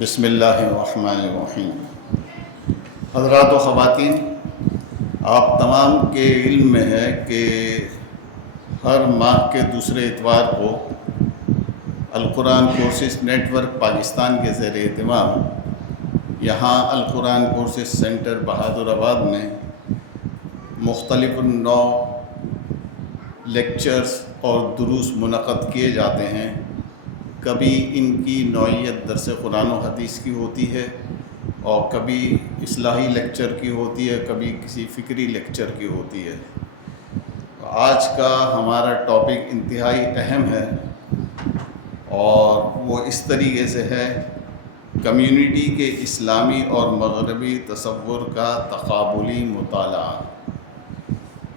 بسم اللہ الرحمن الرحیم۔ حضرات و خواتین، آپ تمام کے علم میں ہے کہ ہر ماہ کے دوسرے اتوار کو القرآن کورسز نیٹ ورک پاکستان کے زیر اہتمام یہاں القرآن کورسز سینٹر بہادر آباد میں مختلف نوع لیکچرز اور دروس منعقد کیے جاتے ہیں۔ کبھی ان کی نوعیت درس قرآن و حدیث کی ہوتی ہے اور کبھی اصلاحی لیکچر کی ہوتی ہے، کبھی کسی فکری لیکچر کی ہوتی ہے۔ آج کا ہمارا ٹاپک انتہائی اہم ہے اور وہ اس طریقے سے ہے: کمیونٹی کے اسلامی اور مغربی تصور کا تقابلی مطالعہ۔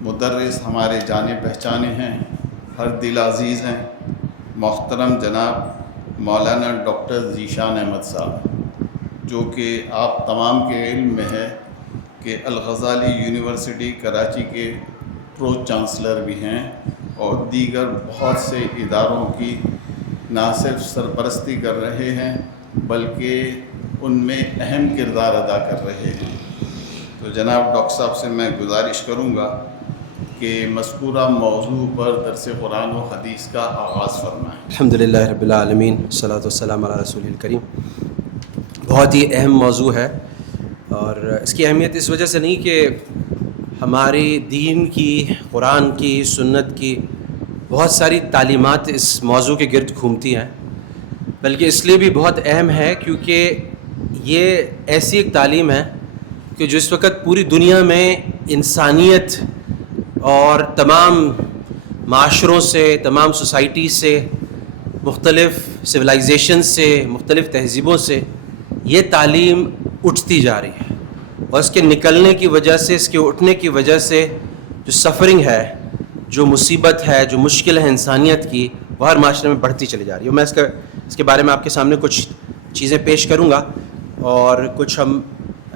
مدرس ہمارے جانے پہچانے ہیں، ہر دل عزیز ہیں، محترم جناب مولانا ڈاکٹر ذیشان احمد صاحب، جو کہ آپ تمام کے علم میں ہے کہ الغزالی یونیورسٹی کراچی کے پرو چانسلر بھی ہیں اور دیگر بہت سے اداروں کی نہ صرف سرپرستی کر رہے ہیں بلکہ ان میں اہم کردار ادا کر رہے ہیں۔ تو جناب ڈاکٹر صاحب سے میں گزارش کروں گا کہ مذکورہ موضوع پر درس قرآن و حدیث کا آغاز فرمائیں۔ الحمدللہ رب العالمین، والصلاۃ والسلام علی رسول الکریم۔ بہت ہی اہم موضوع ہے اور اس کی اہمیت اس وجہ سے نہیں کہ ہماری دین کی، قرآن کی، سنت کی بہت ساری تعلیمات اس موضوع کے گرد گھومتی ہیں، بلکہ اس لیے بھی بہت اہم ہے کیونکہ یہ ایسی ایک تعلیم ہے کہ جو اس وقت پوری دنیا میں انسانیت اور تمام معاشروں سے، تمام سوسائٹی سے، مختلف سویلائزیشن سے، مختلف تہذیبوں سے یہ تعلیم اٹھتی جا رہی ہے، اور اس کے نکلنے کی وجہ سے، اس کے اٹھنے کی وجہ سے جو سفرنگ ہے، جو مصیبت ہے، جو مشکل ہے انسانیت کی، وہ ہر معاشرے میں بڑھتی چلی جا رہی ہے۔ میں اس کے بارے میں آپ کے سامنے کچھ چیزیں پیش کروں گا، اور کچھ ہم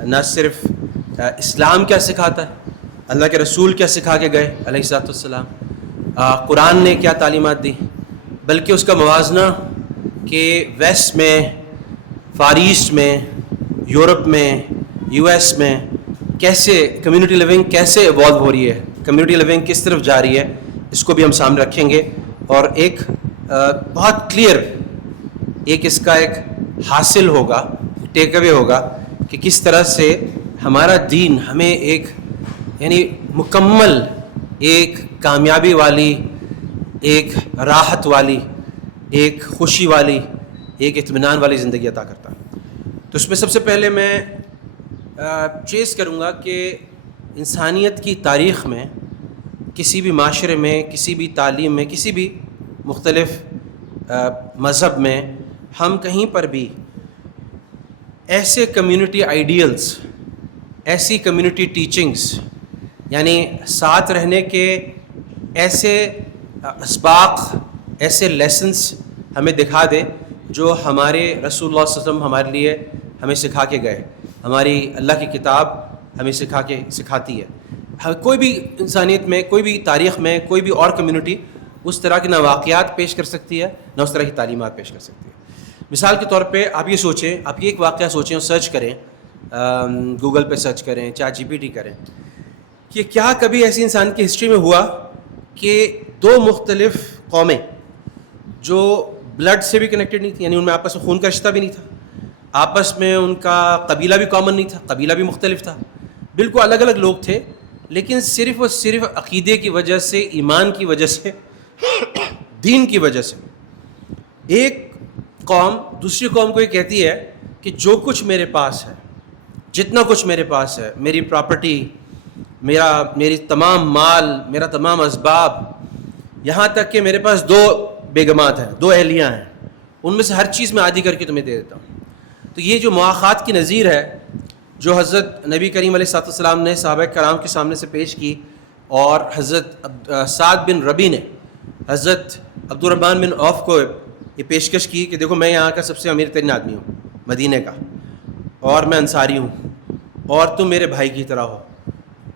نہ صرف اسلام کیا سکھاتا ہے، اللہ کے رسول کیا سکھا کے گئے علیہ الصلوۃ والسلام، قرآن نے کیا تعلیمات دی، بلکہ اس کا موازنہ کہ ویسٹ میں، فار ایسٹ میں، یورپ میں، یو ایس میں کیسے کمیونٹی لیونگ کیسے ایوالو ہو رہی ہے، کمیونٹی لیونگ کس طرف جا رہی ہے، اس کو بھی ہم سامنے رکھیں گے، اور ایک بہت کلیئر اس کا ایک حاصل ہوگا، ٹیک اوے ہوگا کہ کس طرح سے ہمارا دین ہمیں ایک مکمل ایک کامیابی والی، ایک راحت والی، ایک خوشی والی، ایک اطمینان والی زندگی عطا کرتا ہے۔ تو اس میں سب سے پہلے میں چیز کروں گا کہ انسانیت کی تاریخ میں، کسی بھی معاشرے میں، کسی بھی تعلیم میں، کسی بھی مختلف مذہب میں، ہم کہیں پر بھی ایسے کمیونٹی آئیڈیلز، ایسی کمیونٹی ٹیچنگز، یعنی ساتھ رہنے کے ایسے اسباق، ایسے لیسنس ہمیں دکھا دے جو ہمارے رسول اللہ صلی اللہ علیہ وسلم ہمارے لیے ہمیں سکھا کے گئے، ہماری اللہ کی کتاب ہمیں سکھاتی ہے۔ کوئی بھی انسانیت میں، کوئی بھی تاریخ میں، کوئی بھی اور کمیونٹی اس طرح کے نہ واقعات پیش کر سکتی ہے، نہ اس طرح کی تعلیمات پیش کر سکتی ہے۔ مثال کے طور پہ آپ یہ سوچیں، آپ یہ ایک واقعہ سوچیں اور سرچ کریں، گوگل پہ سرچ کریں، چیٹ GPT کریں کہ کیا کبھی ایسی انسان کی ہسٹری میں ہوا کہ دو مختلف قومیں جو بلڈ سے بھی کنیکٹڈ نہیں تھیں، یعنی ان میں آپس میں خون کا رشتہ بھی نہیں تھا، آپس میں ان کا قبیلہ بھی کامن نہیں تھا، قبیلہ بھی مختلف تھا، بالکل الگ الگ لوگ تھے، لیکن صرف اور صرف عقیدے کی وجہ سے، ایمان کی وجہ سے، دین کی وجہ سے ایک قوم دوسری قوم کو یہ کہتی ہے کہ جو کچھ میرے پاس ہے، جتنا کچھ میرے پاس ہے، میری پراپرٹی، میری تمام مال، میرا تمام اسباب، یہاں تک کہ میرے پاس 2 بیگمات ہیں، 2 اہلیاں ہیں، ان میں سے ہر چیز میں آدھی کر کے تمہیں دے دیتا ہوں۔ تو یہ جو مواخات کی نظیر ہے جو حضرت نبی کریم علیہ الصلوۃ والسلام نے صحابہ کرام کے سامنے سے پیش کی، اور حضرت سعد بن ربی نے حضرت عبد الرحمن بن عوف کو یہ پیشکش کی کہ دیکھو میں یہاں کا سب سے امیر ترین آدمی ہوں مدینے کا، اور میں انصاری ہوں، اور تم میرے بھائی کی طرح ہو۔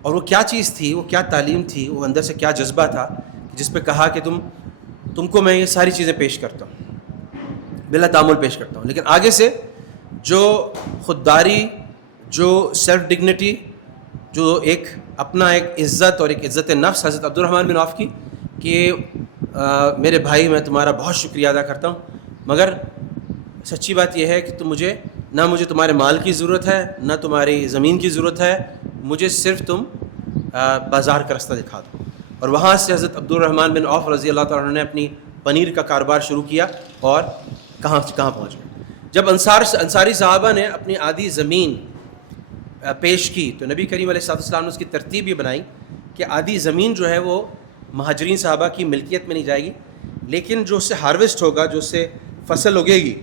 اور وہ کیا چیز تھی، وہ کیا تعلیم تھی، وہ اندر سے کیا جذبہ تھا جس پہ کہا کہ تم کو میں یہ ساری چیزیں پیش کرتا ہوں، بلا تعامل پیش کرتا ہوں، لیکن آگے سے جو خودداری، جو سیلف ڈگنیٹی، جو ایک اپنا ایک عزت اور ایک عزت نفس حضرت عبد الرحمن بن عوف کی کہ میرے بھائی میں تمہارا بہت شکریہ ادا کرتا ہوں، مگر سچی بات یہ ہے کہ نہ مجھے تمہارے مال کی ضرورت ہے، نہ تمہاری زمین کی ضرورت ہے، مجھے صرف تم بازار کا رستہ دکھا دو. اور وہاں سے حضرت عبد الرحمن بن عوف رضی اللہ تعالیٰ عنہ نے اپنی پنیر کا کاروبار شروع کیا اور کہاں پہنچ گئے. جب انصاری صحابہ نے اپنی آدھی زمین پیش کی تو نبی کریم علیہ السلام نے اس کی ترتیب یہ بنائی کہ آدھی زمین جو ہے وہ مہاجرین صحابہ کی ملکیت میں نہیں جائے گی، لیکن جو اس سے ہارویسٹ ہوگا، جو اس سے فصل اگے گی،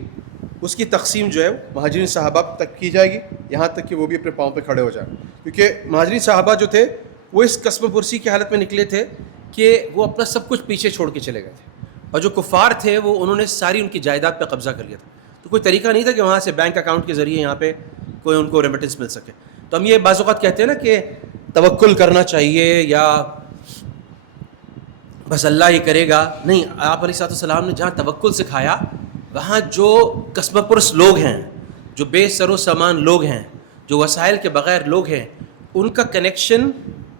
اس کی تقسیم جو ہے مہاجرین صحابہ تک کی جائے گی، یہاں تک کہ وہ بھی اپنے پاؤں پہ کھڑے ہو جائیں. کیونکہ مہاجرین صحابہ جو تھے وہ اس قسم پرسی کی حالت میں نکلے تھے کہ وہ اپنا سب کچھ پیچھے چھوڑ کے چلے گئے تھے، اور جو کفار تھے وہ انہوں نے ساری ان کی جائیداد پہ قبضہ کر لیا تھا. تو کوئی طریقہ نہیں تھا کہ وہاں سے بینک اکاؤنٹ کے ذریعے یہاں پہ کوئی ان کو ریمیٹنس مل سکے. تو ہم یہ بعض اوقات کہتے ہیں نا کہ توکل کرنا چاہیے یا بس اللہ یہ کرے گا. نہیں، آپ علیہ السلام نے جہاں توکل سکھایا وہاں جو قسم پرس لوگ ہیں، جو بے سر و سامان لوگ ہیں، جو وسائل کے بغیر لوگ ہیں، ان کا کنیکشن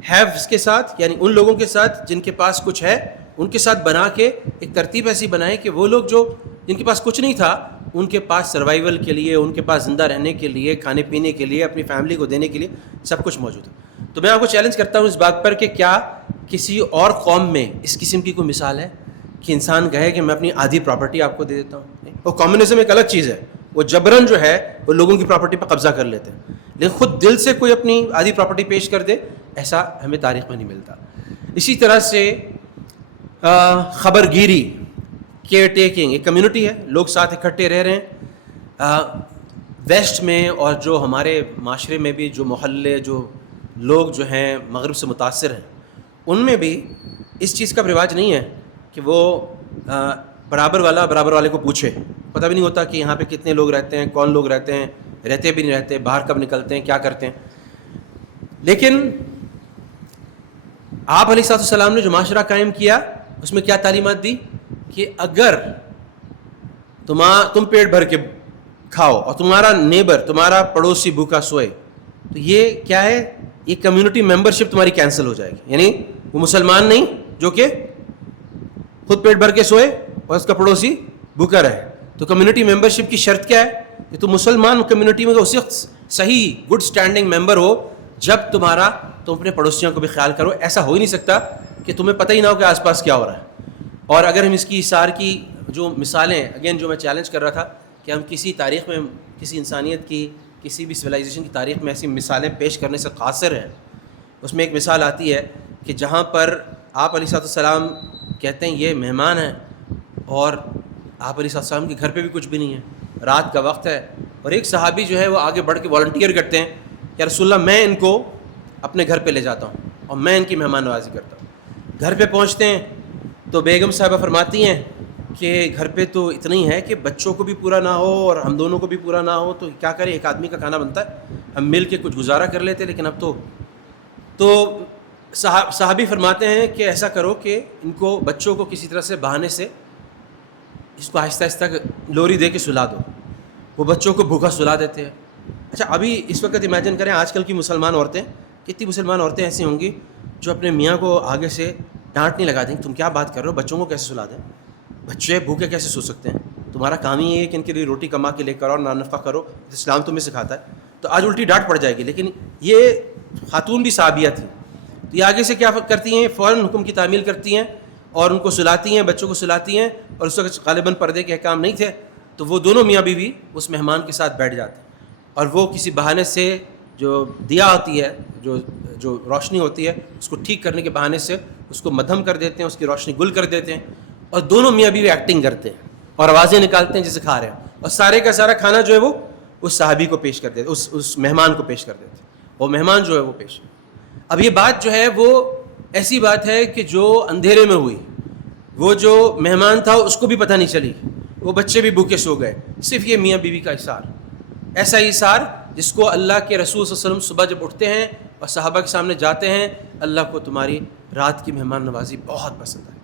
ہیوز کے ساتھ، یعنی ان لوگوں کے ساتھ جن کے پاس کچھ ہے، ان کے ساتھ بنا کے ایک ترتیب ایسی بنائے کہ وہ لوگ جن کے پاس کچھ نہیں تھا، ان کے پاس سروائیول کے لیے، ان کے پاس زندہ رہنے کے لیے، کھانے پینے کے لیے، اپنی فیملی کو دینے کے لیے سب کچھ موجود ہے. تو میں آپ کو چیلنج کرتا ہوں اس بات پر کہ کیا کسی اور قوم میں اس قسم کی کوئی مثال ہے کہ انسان کہے کہ میں اپنی آدھی پراپرٹی آپ کو دے دیتا ہوں؟ اور کمیونزم ایک الگ چیز ہے، وہ جبرن جو ہے وہ لوگوں کی پراپرٹی پر قبضہ کر لیتے ہیں، لیکن خود دل سے کوئی اپنی آدھی پراپرٹی پیش کر دے، ایسا ہمیں تاریخ میں نہیں ملتا. اسی طرح سے خبر گیری، کیئر ٹیکنگ، ایک کمیونٹی ہے، لوگ ساتھ اکٹھے رہ رہے ہیں. ویسٹ میں اور جو ہمارے معاشرے میں بھی جو محلے، جو لوگ جو ہیں مغرب سے متاثر ہیں، ان میں بھی اس چیز کا رواج نہیں ہے کہ وہ برابر والے کو پوچھے. پتہ بھی نہیں ہوتا کہ یہاں پہ کتنے لوگ رہتے ہیں، کون لوگ رہتے ہیں، رہتے بھی نہیں رہتے، باہر کب نکلتے ہیں، کیا کرتے ہیں. لیکن آپ علیہ السلام نے جو معاشرہ قائم کیا اس میں کیا تعلیمات دی کہ اگر تم پیٹ بھر کے کھاؤ اور تمہارا نیبر، تمہارا پڑوسی بھوکا سوئے، تو یہ کیا ہے، یہ کمیونٹی ممبرشپ تمہاری کینسل ہو جائے گی. یعنی وہ مسلمان نہیں جو کہ خود پیٹ بھر کے سوئے اور اس کا پڑوسی بھوکا رہے. تو کمیونٹی ممبرشپ کی شرط کیا ہے کہ تم مسلمان کمیونٹی میں اسی صحیح گڈ سٹینڈنگ ممبر ہو جب تم اپنے پڑوسیوں کو بھی خیال کرو. ایسا ہو ہی نہیں سکتا کہ تمہیں پتہ ہی نہ ہو کہ آس پاس کیا ہو رہا ہے. اور اگر ہم اس کی سار کی جو مثالیں، اگین جو میں چیلنج کر رہا تھا کہ ہم کسی تاریخ میں، کسی انسانیت کی، کسی بھی سویلائزیشن کی تاریخ میں ایسی مثالیں پیش کرنے سے قاصر ہیں. اس میں ایک مثال آتی ہے کہ جہاں پر آپ علیہ السلام کہتے ہیں یہ مہمان ہیں اور آپ علیہ السلام کے گھر پہ بھی کچھ بھی نہیں ہے، رات کا وقت ہے، اور ایک صحابی جو ہے وہ آگے بڑھ کے والنٹیئر کرتے ہیں کہ رسول اللہ میں ان کو اپنے گھر پہ لے جاتا ہوں اور میں ان کی مہمان نوازی کرتا ہوں. گھر پہ پہنچتے ہیں تو بیگم صاحبہ فرماتی ہیں کہ گھر پہ تو اتنا ہی ہے کہ بچوں کو بھی پورا نہ ہو اور ہم دونوں کو بھی پورا نہ ہو، تو کیا کریں، ایک آدمی کا کھانا بنتا ہے، ہم مل کے کچھ گزارا کر لیتے. لیکن اب تو صحابی فرماتے ہیں کہ ایسا کرو کہ ان کو، بچوں کو کسی طرح سے بہانے سے اس کو آہستہ آہستہ لوری دے کے سلا دو. وہ بچوں کو بھوکا سلا دیتے ہیں. اچھا ابھی اس وقت امیجن کریں آج کل کی مسلمان عورتیں، کتنی مسلمان عورتیں ایسی ہوں گی جو اپنے میاں کو آگے سے ڈانٹ نہیں لگا دیں، تم کیا بات کر رہے ہو، بچوں کو کیسے سلا دیں، بچے بھوکے کیسے سو سکتے ہیں، تمہارا کام ہی یہ ہے کہ ان کے لیے روٹی کما کے لے کر اور نفقہ کرو، اسلام تمہیں سکھاتا ہے. تو آج الٹی ڈانٹ پڑ جائے گی. لیکن یہ خاتون بھی صحابیہ تھیں، تو یہ آگے سے کیا کرتی ہیں، فوراً حکم کی تعمیل کرتی ہیں اور ان کو سلاتی ہیں، بچوں کو سلاتی ہیں. اور اس وقت غالباً پردے کے احکام نہیں تھے، تو وہ دونوں میاں بیوی اس مہمان کے ساتھ بیٹھ جاتے ہیں اور وہ کسی بہانے سے جو دیا ہوتی ہے، جو روشنی ہوتی ہے، اس کو ٹھیک کرنے کے بہانے سے اس کو مدھم کر دیتے ہیں، اس کی روشنی گل کر دیتے ہیں، اور دونوں میاں بیوی ایکٹنگ کرتے ہیں اور آوازیں نکالتے ہیں جیسے کھا رہے ہیں، اور سارے کا سارا کھانا جو ہے وہ اس صحابی کو پیش کر دیتے، اس مہمان کو پیش کر دیتے، اور مہمان جو ہے وہ پیش. اب یہ بات جو ہے وہ ایسی بات ہے کہ جو اندھیرے میں ہوئی، وہ جو مہمان تھا اس کو بھی پتہ نہیں چلی، وہ بچے بھی بھوکے سو گئے، صرف یہ میاں بیوی کا احسار، ایسا احسار جس کو اللہ کے رسول صلی اللہ علیہ وسلم صبح جب اٹھتے ہیں اور صحابہ کے سامنے جاتے ہیں، اللہ کو تمہاری رات کی مہمان نوازی بہت پسند ہے.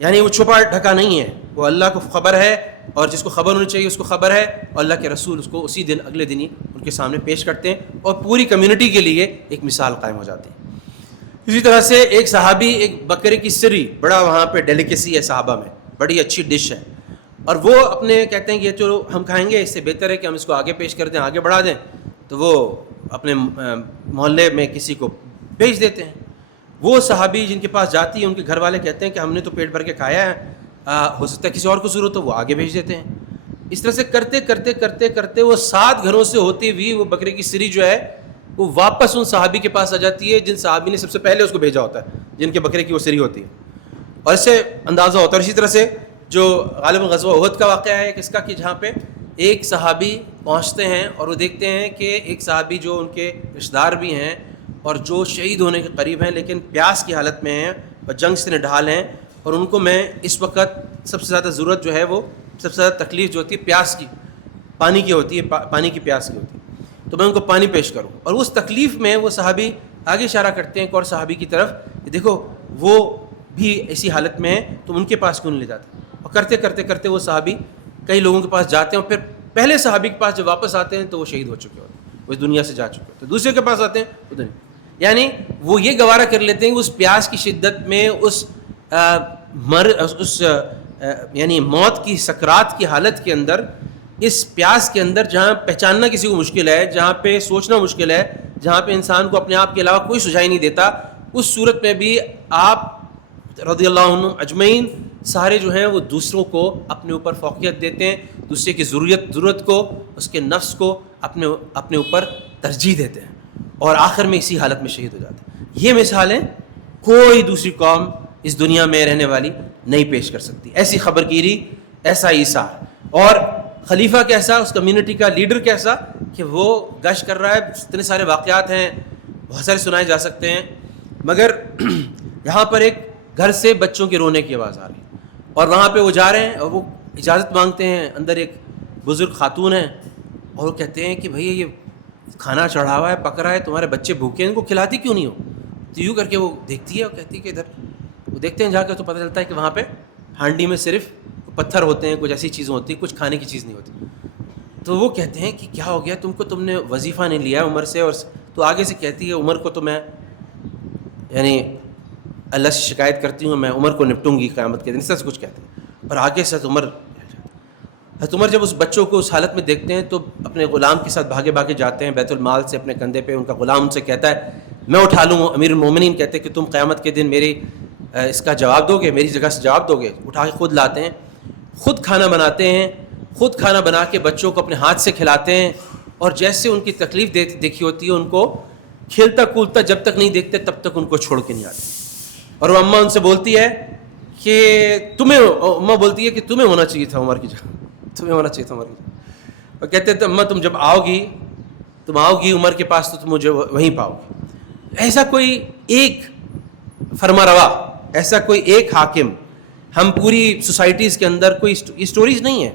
یعنی وہ چھپا ڈھکا نہیں ہے، وہ اللہ کو خبر ہے اور جس کو خبر ہونی چاہیے اس کو خبر ہے، اور اللہ کے رسول اس کو اسی دن اگلے دن ہی ان کے سامنے پیش کرتے ہیں، اور پوری کمیونٹی کے لیے ایک مثال قائم ہو جاتی ہے۔ اسی طرح سے ایک صحابی، ایک بکرے کی سری، بڑا وہاں پہ ڈیلیکیسی ہے صحابہ میں، بڑی اچھی ڈش ہے، اور وہ اپنے کہتے ہیں کہ چلو ہم کھائیں گے، اس سے بہتر ہے کہ ہم اس کو آگے پیش کر دیں، آگے بڑھا دیں، تو وہ اپنے محلے میں کسی کو بھیج دیتے ہیں۔ وہ صحابی جن کے پاس جاتی ہے ان کے گھر والے کہتے ہیں کہ ہم نے تو پیٹ بھر کے کھایا ہے، ہو سکتا ہے کسی اور کو ضرورت ہو، وہ آگے بھیج دیتے ہیں۔ اس طرح سے کرتے کرتے کرتے کرتے وہ 7 گھروں سے ہوتی ہوئی وہ بکرے کی سری جو ہے وہ واپس ان صحابی کے پاس آ جاتی ہے جن صحابی نے سب سے پہلے اس کو بھیجا ہوتا ہے، جن کے بکرے کی وہ سری ہوتی ہے، اور اس سے اندازہ ہوتا ہے۔ اور اسی طرح سے جو غالباً غزوہ احد کا واقعہ ہے کس کا، کہ جہاں پہ ایک صحابی پہنچتے ہیں اور وہ دیکھتے ہیں کہ ایک صحابی جو ان کے رشتہ دار بھی ہیں اور جو شہید ہونے کے قریب ہیں لیکن پیاس کی حالت میں ہیں اور جنگ سے نڈھال ہیں، اور ان کو میں اس وقت سب سے زیادہ ضرورت جو ہے وہ سب سے زیادہ تکلیف جو ہوتی ہے پیاس کی، پانی کی ہوتی ہے، پانی کی پیاس کی ہوتی ہے، تو میں ان کو پانی پیش کروں۔ اور اس تکلیف میں وہ صحابی آگے اشارہ کرتے ہیں ایک اور صحابی کی طرف کہ دیکھو وہ بھی ایسی حالت میں ہیں، تم ان کے پاس کیوں نہیں لے جاتے؟ اور کرتے کرتے کرتے وہ صحابی کئی لوگوں کے پاس جاتے ہیں، اور پھر پہلے صحابی کے پاس جب واپس آتے ہیں تو وہ شہید ہو چکے ہوتے ہیں، وہ اس دنیا سے جا چکے ہوتے ہیں۔ دوسرے کے پاس آتے ہیں وہ دنیا، یعنی وہ یہ گوارا کر لیتے ہیں کہ اس پیاس کی شدت میں، اس یعنی موت کی سکرات کی حالت کے اندر، اس پیاس کے اندر جہاں پہچاننا کسی کو مشکل ہے، جہاں پہ سوچنا مشکل ہے، جہاں پہ انسان کو اپنے آپ کے علاوہ کوئی سجائی نہیں دیتا، اس صورت میں بھی آپ رضی اللہ عنہ اجمعین سارے جو ہیں وہ دوسروں کو اپنے اوپر فوقیت دیتے ہیں، دوسرے کی ضرورت کو، اس کے نفس کو اپنے اوپر ترجیح دیتے ہیں، اور آخر میں اسی حالت میں شہید ہو جاتے ہیں۔ یہ مثالیں کوئی دوسری قوم اس دنیا میں رہنے والی نہیں پیش کر سکتی، ایسی خبر گیری، ایسا ایثار، اور خلیفہ کیسا، اس کمیونٹی کا لیڈر کیسا کہ وہ گشت کر رہا ہے۔ اتنے سارے واقعات ہیں، بہت سارے سنائے جا سکتے ہیں، مگر یہاں پر ایک گھر سے بچوں کے رونے کی آواز آ رہی ہے، اور وہاں پہ وہ جا رہے ہیں اور وہ اجازت مانگتے ہیں، اندر ایک بزرگ خاتون ہیں اور وہ کہتے ہیں کہ بھئی یہ کھانا چڑھا ہوا ہے، پک رہا ہے، تمہارے بچے بھوکے ہیں، ان کو کھلاتی کیوں نہیں ہو؟ تو یوں کر کے وہ دیکھتی ہے اور کہتی ہے کہ ادھر، وہ دیکھتے ہیں جا کے تو پتہ چلتا ہے کہ وہاں پہ ہانڈی میں صرف پتھر ہوتے ہیں، کچھ ایسی چیزیں ہوتی ہیں، کچھ کھانے کی چیز نہیں ہوتی۔ تو وہ کہتے ہیں کہ کیا ہو گیا تم نے وظیفہ نہیں لیا عمر سے، اور تو آگے سے کہتی ہے عمر کو تو میں یعنی اللہ سے شکایت کرتی ہوں، میں عمر کو نپٹوں گی قیامت کے دن، اس طرح سے کچھ کہتے ہیں، اور آگے سے حضرت عمر جب اس بچوں کو اس حالت میں دیکھتے ہیں تو اپنے غلام کے ساتھ بھاگے بھاگے جاتے ہیں بیت المال سے اپنے کندھے پہ، ان کا غلام ان سے کہتا ہے میں اٹھا لوں، امیر المومنین کہتے ہیں کہ تم قیامت کے دن میری اس کا جواب دو گے، میری جگہ سے جواب دو گے، اٹھا کے خود لاتے ہیں، خود کھانا بناتے ہیں، خود کھانا بنا کے بچوں کو اپنے ہاتھ سے کھلاتے ہیں، اور جیسے ان کی تکلیف دیکھی ہوتی ہے ان کو کھیلتا کودتا جب تک نہیں دیکھتے تب تک ان کو چھوڑ کے نہیں آتے، اور وہ اماں ان سے بولتی ہے کہ اماں بولتی ہے کہ تمہیں ہونا چاہیے تھا عمر کی جگہ، تمہیں ہونا چاہیے تھا عمر کی جگہ، اور کہتے ہیں اماں تم جب تم آؤ گی عمر کے پاس تو تم مجھے وہیں پاؤ گی۔ ایسا کوئی ایک فرما روا، ایسا کوئی ایک حاکم، ہم پوری سوسائٹیز کے اندر کوئی اسٹوریز نہیں ہے،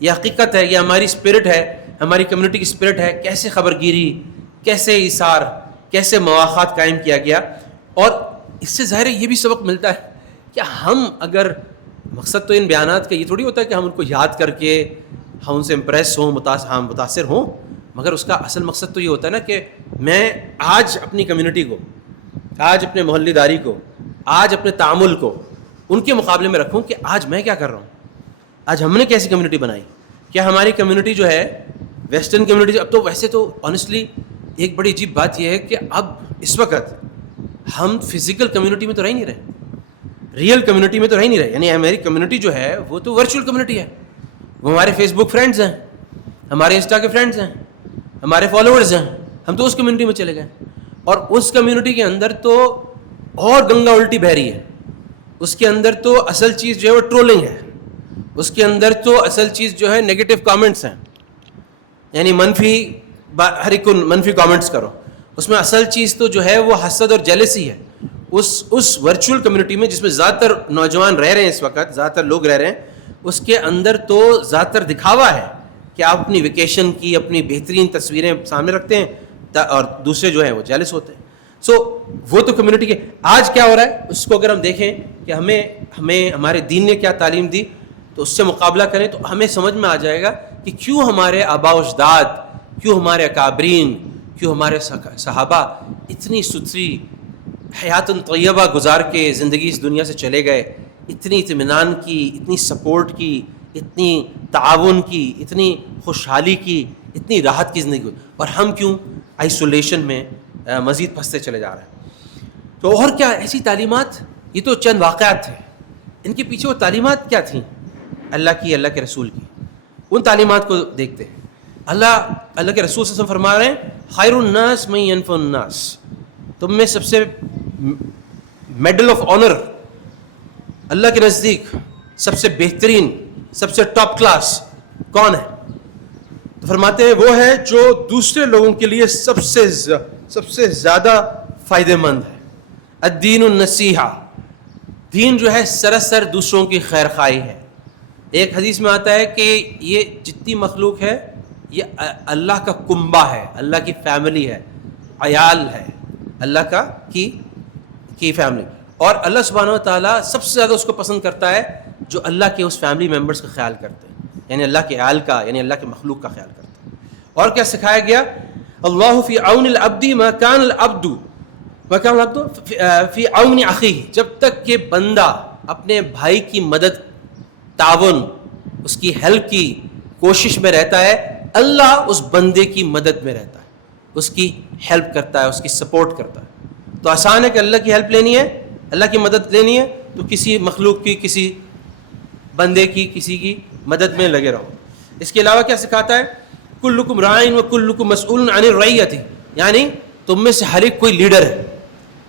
یہ حقیقت ہے، یہ ہماری اسپرٹ ہے، ہماری کمیونٹی کی اسپرٹ ہے، کیسے خبر گیری، کیسے ایثار، کیسے مواخات قائم کیا گیا۔ اور اس سے ظاہر ہے یہ بھی سبق ملتا ہے کہ ہم اگر، مقصد تو ان بیانات کا یہ تھوڑی ہوتا ہے کہ ہم ان کو یاد کر کے ہم ان سے امپریس ہوں، متاثر ہوں، مگر اس کا اصل مقصد تو یہ ہوتا ہے نا کہ میں آج اپنی کمیونٹی کو، آج اپنے محلے داری کو، آج اپنے تعامل کو ان کے مقابلے میں رکھوں کہ آج میں کیا کر رہا ہوں، آج ہم نے کیسی کمیونٹی بنائی۔ کیا ہماری کمیونٹی جو ہے ویسٹرن کمیونٹی، اب تو ویسے تو آنیسٹلی ایک بڑی عجیب بات یہ ہے کہ اب اس وقت ہم فزیکل کمیونٹی میں تو رہ ہی نہیں رہے، ریئل کمیونٹی میں تو رہ ہی نہیں رہے، یعنی ہماری کمیونٹی جو ہے وہ تو ورچوئل کمیونٹی ہے، وہ ہمارے فیس بک فرینڈز ہیں، ہمارے انسٹا کے فرینڈز ہیں، ہمارے فالوورز ہیں، ہم تو اس کمیونٹی میں چلے گئے، اور اس کمیونٹی کے اندر تو اور گنگا الٹی بہہ رہی ہے، اس کے اندر تو اصل چیز جو ہے وہ ٹرولنگ ہے، اس کے اندر تو اصل چیز جو ہے نیگیٹو کامنٹس ہیں، یعنی ہر ایک کو منفی کامنٹس کرو، اس میں اصل چیز تو جو ہے وہ حسد اور جیلسی ہے۔ اس ورچوئل کمیونٹی میں جس میں زیادہ تر نوجوان رہ رہے ہیں اس وقت، زیادہ تر لوگ رہ رہے ہیں، اس کے اندر تو زیادہ تر دکھاوا ہے کہ آپ اپنی ویکیشن کی اپنی بہترین تصویریں سامنے رکھتے ہیں اور دوسرے جو ہیں وہ جیلس ہوتے ہیں۔ وہ تو کمیونٹی کے آج کیا ہو رہا ہے اس کو اگر ہم دیکھیں کہ ہمیں ہمارے دین نے کیا تعلیم دی، تو اس سے مقابلہ کریں تو ہمیں سمجھ میں آ جائے گا کہ کیوں ہمارے آباء و اجداد، کیوں ہمارے اکابرین، کیوں ہمارے صحابہ اتنی ستھری حیات طیبہ گزار کے زندگی اس دنیا سے چلے گئے، اتنی اطمینان کی، اتنی سپورٹ کی، اتنی تعاون کی، اتنی خوشحالی کی، اتنی راحت کی زندگی ہوئی، اور ہم کیوں آئسولیشن میں مزید پھنستے چلے جا رہے ہیں. تو اور کیا ایسی تعلیمات، یہ تو چند واقعات تھے، ان کے پیچھے وہ تعلیمات کیا تھیں اللہ کی، اللہ کے رسول کی. ان تعلیمات کو دیکھتے ہیں. اللہ کے رسول صلی اللہ علیہ وسلم فرما رہے ہیں خیر الناس من ينفع الناس، تم میں سب سے میڈل آف آنر اللہ کے نزدیک سب سے بہترین، سب سے ٹاپ کلاس کون ہے؟ تو فرماتے ہیں وہ ہے جو دوسرے لوگوں کے لیے سب سے زیادہ فائدہ مند ہے. الدین النصیحہ، دین جو ہے سراسر دوسروں کی خیر خواہی ہے. ایک حدیث میں آتا ہے کہ یہ جتنی مخلوق ہے یہ اللہ کا کنبہ ہے، اللہ کی فیملی ہے، عیال ہے اللہ کا کی فیملی. اور اللہ سبحانہ و تعالیٰ سب سے زیادہ اس کو پسند کرتا ہے جو اللہ کے اس فیملی ممبرس کا خیال کرتے ہیں، یعنی اللہ کے عیال کا، یعنی اللہ کے مخلوق کا خیال کرتے ہیں. اور کیا سکھایا گیا؟ اللہ فی عون العبد ما کان العبد فی عون اخیہ، جب تک کہ بندہ اپنے بھائی کی مدد، تعاون، اس کی ہیلپ کی کوشش میں رہتا ہے، اللہ اس بندے کی مدد میں رہتا ہے، اس کی ہیلپ کرتا ہے، اس کی سپورٹ کرتا ہے. تو آسان ہے کہ اللہ کی ہیلپ لینی ہے، اللہ کی مدد لینی ہے تو کسی مخلوق کی، کسی بندے کی، کسی کی مدد میں لگے رہو. اس کے علاوہ کیا سکھاتا ہے؟ کلکم راعٍ وکلکم مسئول عن الرعیۃ، یعنی تم میں سے ہر ایک کوئی لیڈر ہے،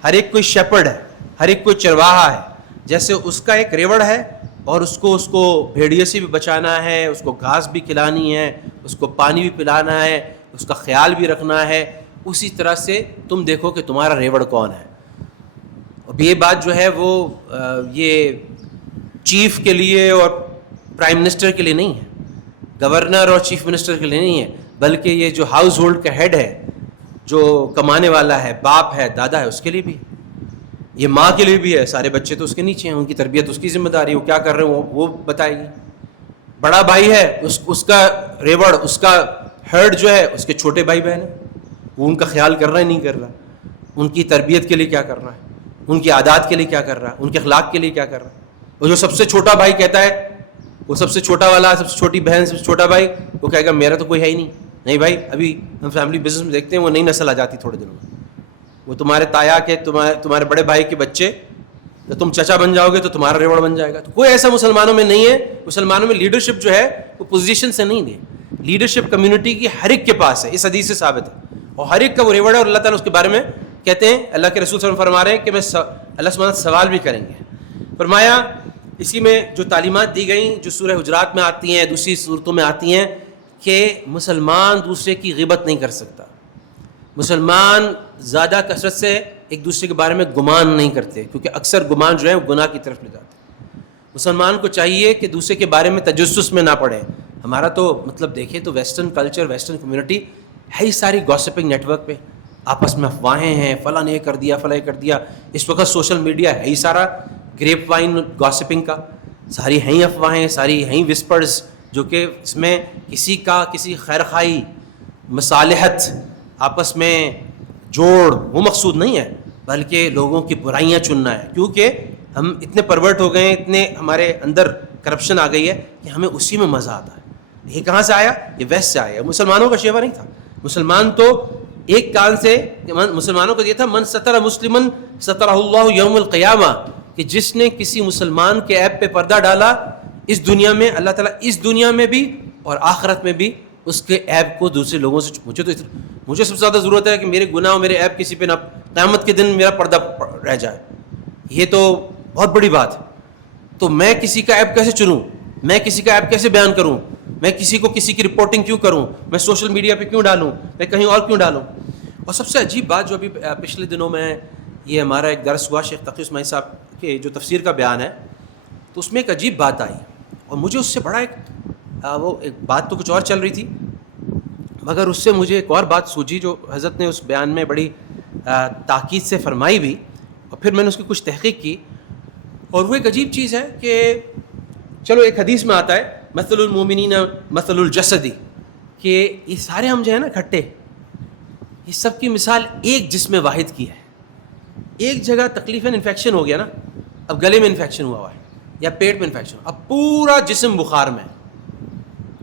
ہر ایک کوئی شیپرڈ ہے، ہر ایک کوئی چرواہا ہے. جیسے اس کا ایک ریوڑ ہے اور اس کو بھیڑیے سے بھی بچانا ہے، اس کو گھاس بھی کھلانی ہے، اس کو پانی بھی پلانا ہے، اس کا خیال بھی رکھنا ہے، اسی طرح سے تم دیکھو کہ تمہارا ریوڑ کون ہے. اب یہ بات جو ہے وہ یہ چیف کے لیے اور پرائم منسٹر کے لیے نہیں ہے، گورنر اور چیف منسٹر کے لیے نہیں ہے، بلکہ یہ جو ہاؤس ہولڈ کا ہیڈ ہے، جو کمانے والا ہے، باپ ہے، دادا ہے، اس کے لیے بھی، یہ ماں کے لیے بھی ہے. سارے بچے تو اس کے نیچے ہیں، ان کی تربیت اس کی ذمہ داری، وہ کیا کر رہے ہیں وہ بتائے گی. بڑا بھائی ہے، اس کا ریوڑ، اس کا ہیڈ جو ہے اس کے چھوٹے بھائی بہن ہیں، وہ ان کا خیال کر رہا ہے نہیں کر رہا، ان کی تربیت کے لیے کیا کر رہا ہے، ان کی عادات کے لیے کیا کر رہا ہے، ان کے اخلاق کے لیے کیا کر رہا ہے. اور جو سب سے چھوٹا بھائی کہتا ہے، وہ سب سے چھوٹا والا، سب سے چھوٹی بہن، سب سے چھوٹا بھائی، وہ کہے گا میرا تو کوئی ہے ہی نہیں بھائی. ابھی ہم فیملی بزنس میں دیکھتے ہیں وہ نئی نسل آ جاتی تھوڑے دنوں میں، وہ تمہارے تایا کے، تمہارے بڑے بھائی کے بچے، تو تم چچا بن جاؤ گے تو تمہارا ریوڑ بن جائے گا. تو کوئی ایسا مسلمانوں میں نہیں ہے. مسلمانوں میں لیڈرشپ جو ہے وہ پوزیشن سے نہیں دے، لیڈرشپ کمیونٹی کی ہر ایک کے پاس ہے. اس حدیث سے ثابت ہے، اور ہر ایک کا وہ ریوڑ ہے. اور اللہ تعالیٰ اس کے بارے میں کہتے ہیں، اللہ کے رسول صلی اللہ علیہ وسلم فرما رہے ہیں کہ اللہ سبحانہ سوال بھی کریں گے. فرمایا اسی میں جو تعلیمات دی گئیں، جو سورہ حجرات میں آتی ہیں، دوسری صورتوں میں آتی ہیں، کہ مسلمان دوسرے کی غیبت نہیں کر سکتا، مسلمان زیادہ کثرت سے ایک دوسرے کے بارے میں گمان نہیں کرتے، کیونکہ اکثر گمان جو ہے وہ گناہ کی طرف لے جاتے ہیں. مسلمان کو چاہیے کہ دوسرے کے بارے میں تجسس میں نہ پڑے. ہمارا تو مطلب دیکھیں تو ویسٹرن کلچر، ویسٹرن کمیونٹی ہے ہی ساری گوسپنگ نیٹ ورک پہ، آپس میں افواہیں ہیں، فلاں نے یہ کر دیا، فلاں یہ کر دیا. اس وقت سوشل میڈیا ہے ہی سارا گریپ وائن گوسپنگ کا، ساری ہیں افواہیں، ساری ہیں وسپرز، جو کہ اس میں کسی خیرخواہی، مصالحت، آپس میں جوڑ وہ مقصود نہیں ہے، بلکہ لوگوں کی برائیاں چننا ہے. کیونکہ ہم اتنے پرورٹ ہو گئے ہیں، اتنے ہمارے اندر کرپشن آ گئی ہے کہ ہمیں اسی میں مزہ آتا ہے. یہ کہاں سے آیا؟ یہ ویسٹ سے آیا. مسلمانوں کا شیوا نہیں تھا. مسلمان تو ایک کان سے، مسلمانوں کا یہ تھا من ستر مسلمن سترہ اللہ یوم القیامہ، کہ جس نے کسی مسلمان کے عیب پہ پردہ ڈالا، اس دنیا میں اللہ تعالیٰ اس دنیا میں بھی اور آخرت میں بھی اس کے عیب کو دوسرے لوگوں سے، مجھے سب سے زیادہ ضرورت ہے کہ میرے گناہ اور میرے عیب کسی پہ نہ، قیامت کے دن میرا پردہ رہ جائے. یہ تو بہت بڑی بات ہے. تو میں کسی کا عیب کیسے چنوں؟ میں کسی کا عیب کیسے بیان کروں؟ میں کسی کی رپورٹنگ کیوں کروں؟ میں سوشل میڈیا پہ کیوں ڈالوں؟ میں کہیں اور کیوں ڈالوں؟ اور سب سے عجیب بات جو ابھی پچھلے دنوں میں یہ ہمارا ایک درس ہوا شیخ تقی اسماعیل صاحب کے جو تفسیر کا بیان ہے، تو اس میں ایک عجیب بات آئی، اور مجھے اس سے بڑا وہ ایک بات تو کچھ اور چل رہی تھی، مگر اس سے مجھے ایک اور بات سوجھی جو حضرت نے اس بیان میں بڑی تاکید سے فرمائی بھی، اور پھر میں نے اس کی کچھ تحقیق کی. اور وہ ایک عجیب چیز ہے کہ چلو ایک حدیث میں آتا ہے مثل المومنین مثل الجسدی، کہ یہ سارے ہم جو ہیں نا کھٹے، یہ سب کی مثال ایک جسم واحد کی ہے. ایک جگہ تکلیف انفیکشن ہو گیا نا، اب گلے میں انفیکشن ہوا ہے یا پیٹ میں انفیکشن، اب پورا جسم بخار میں،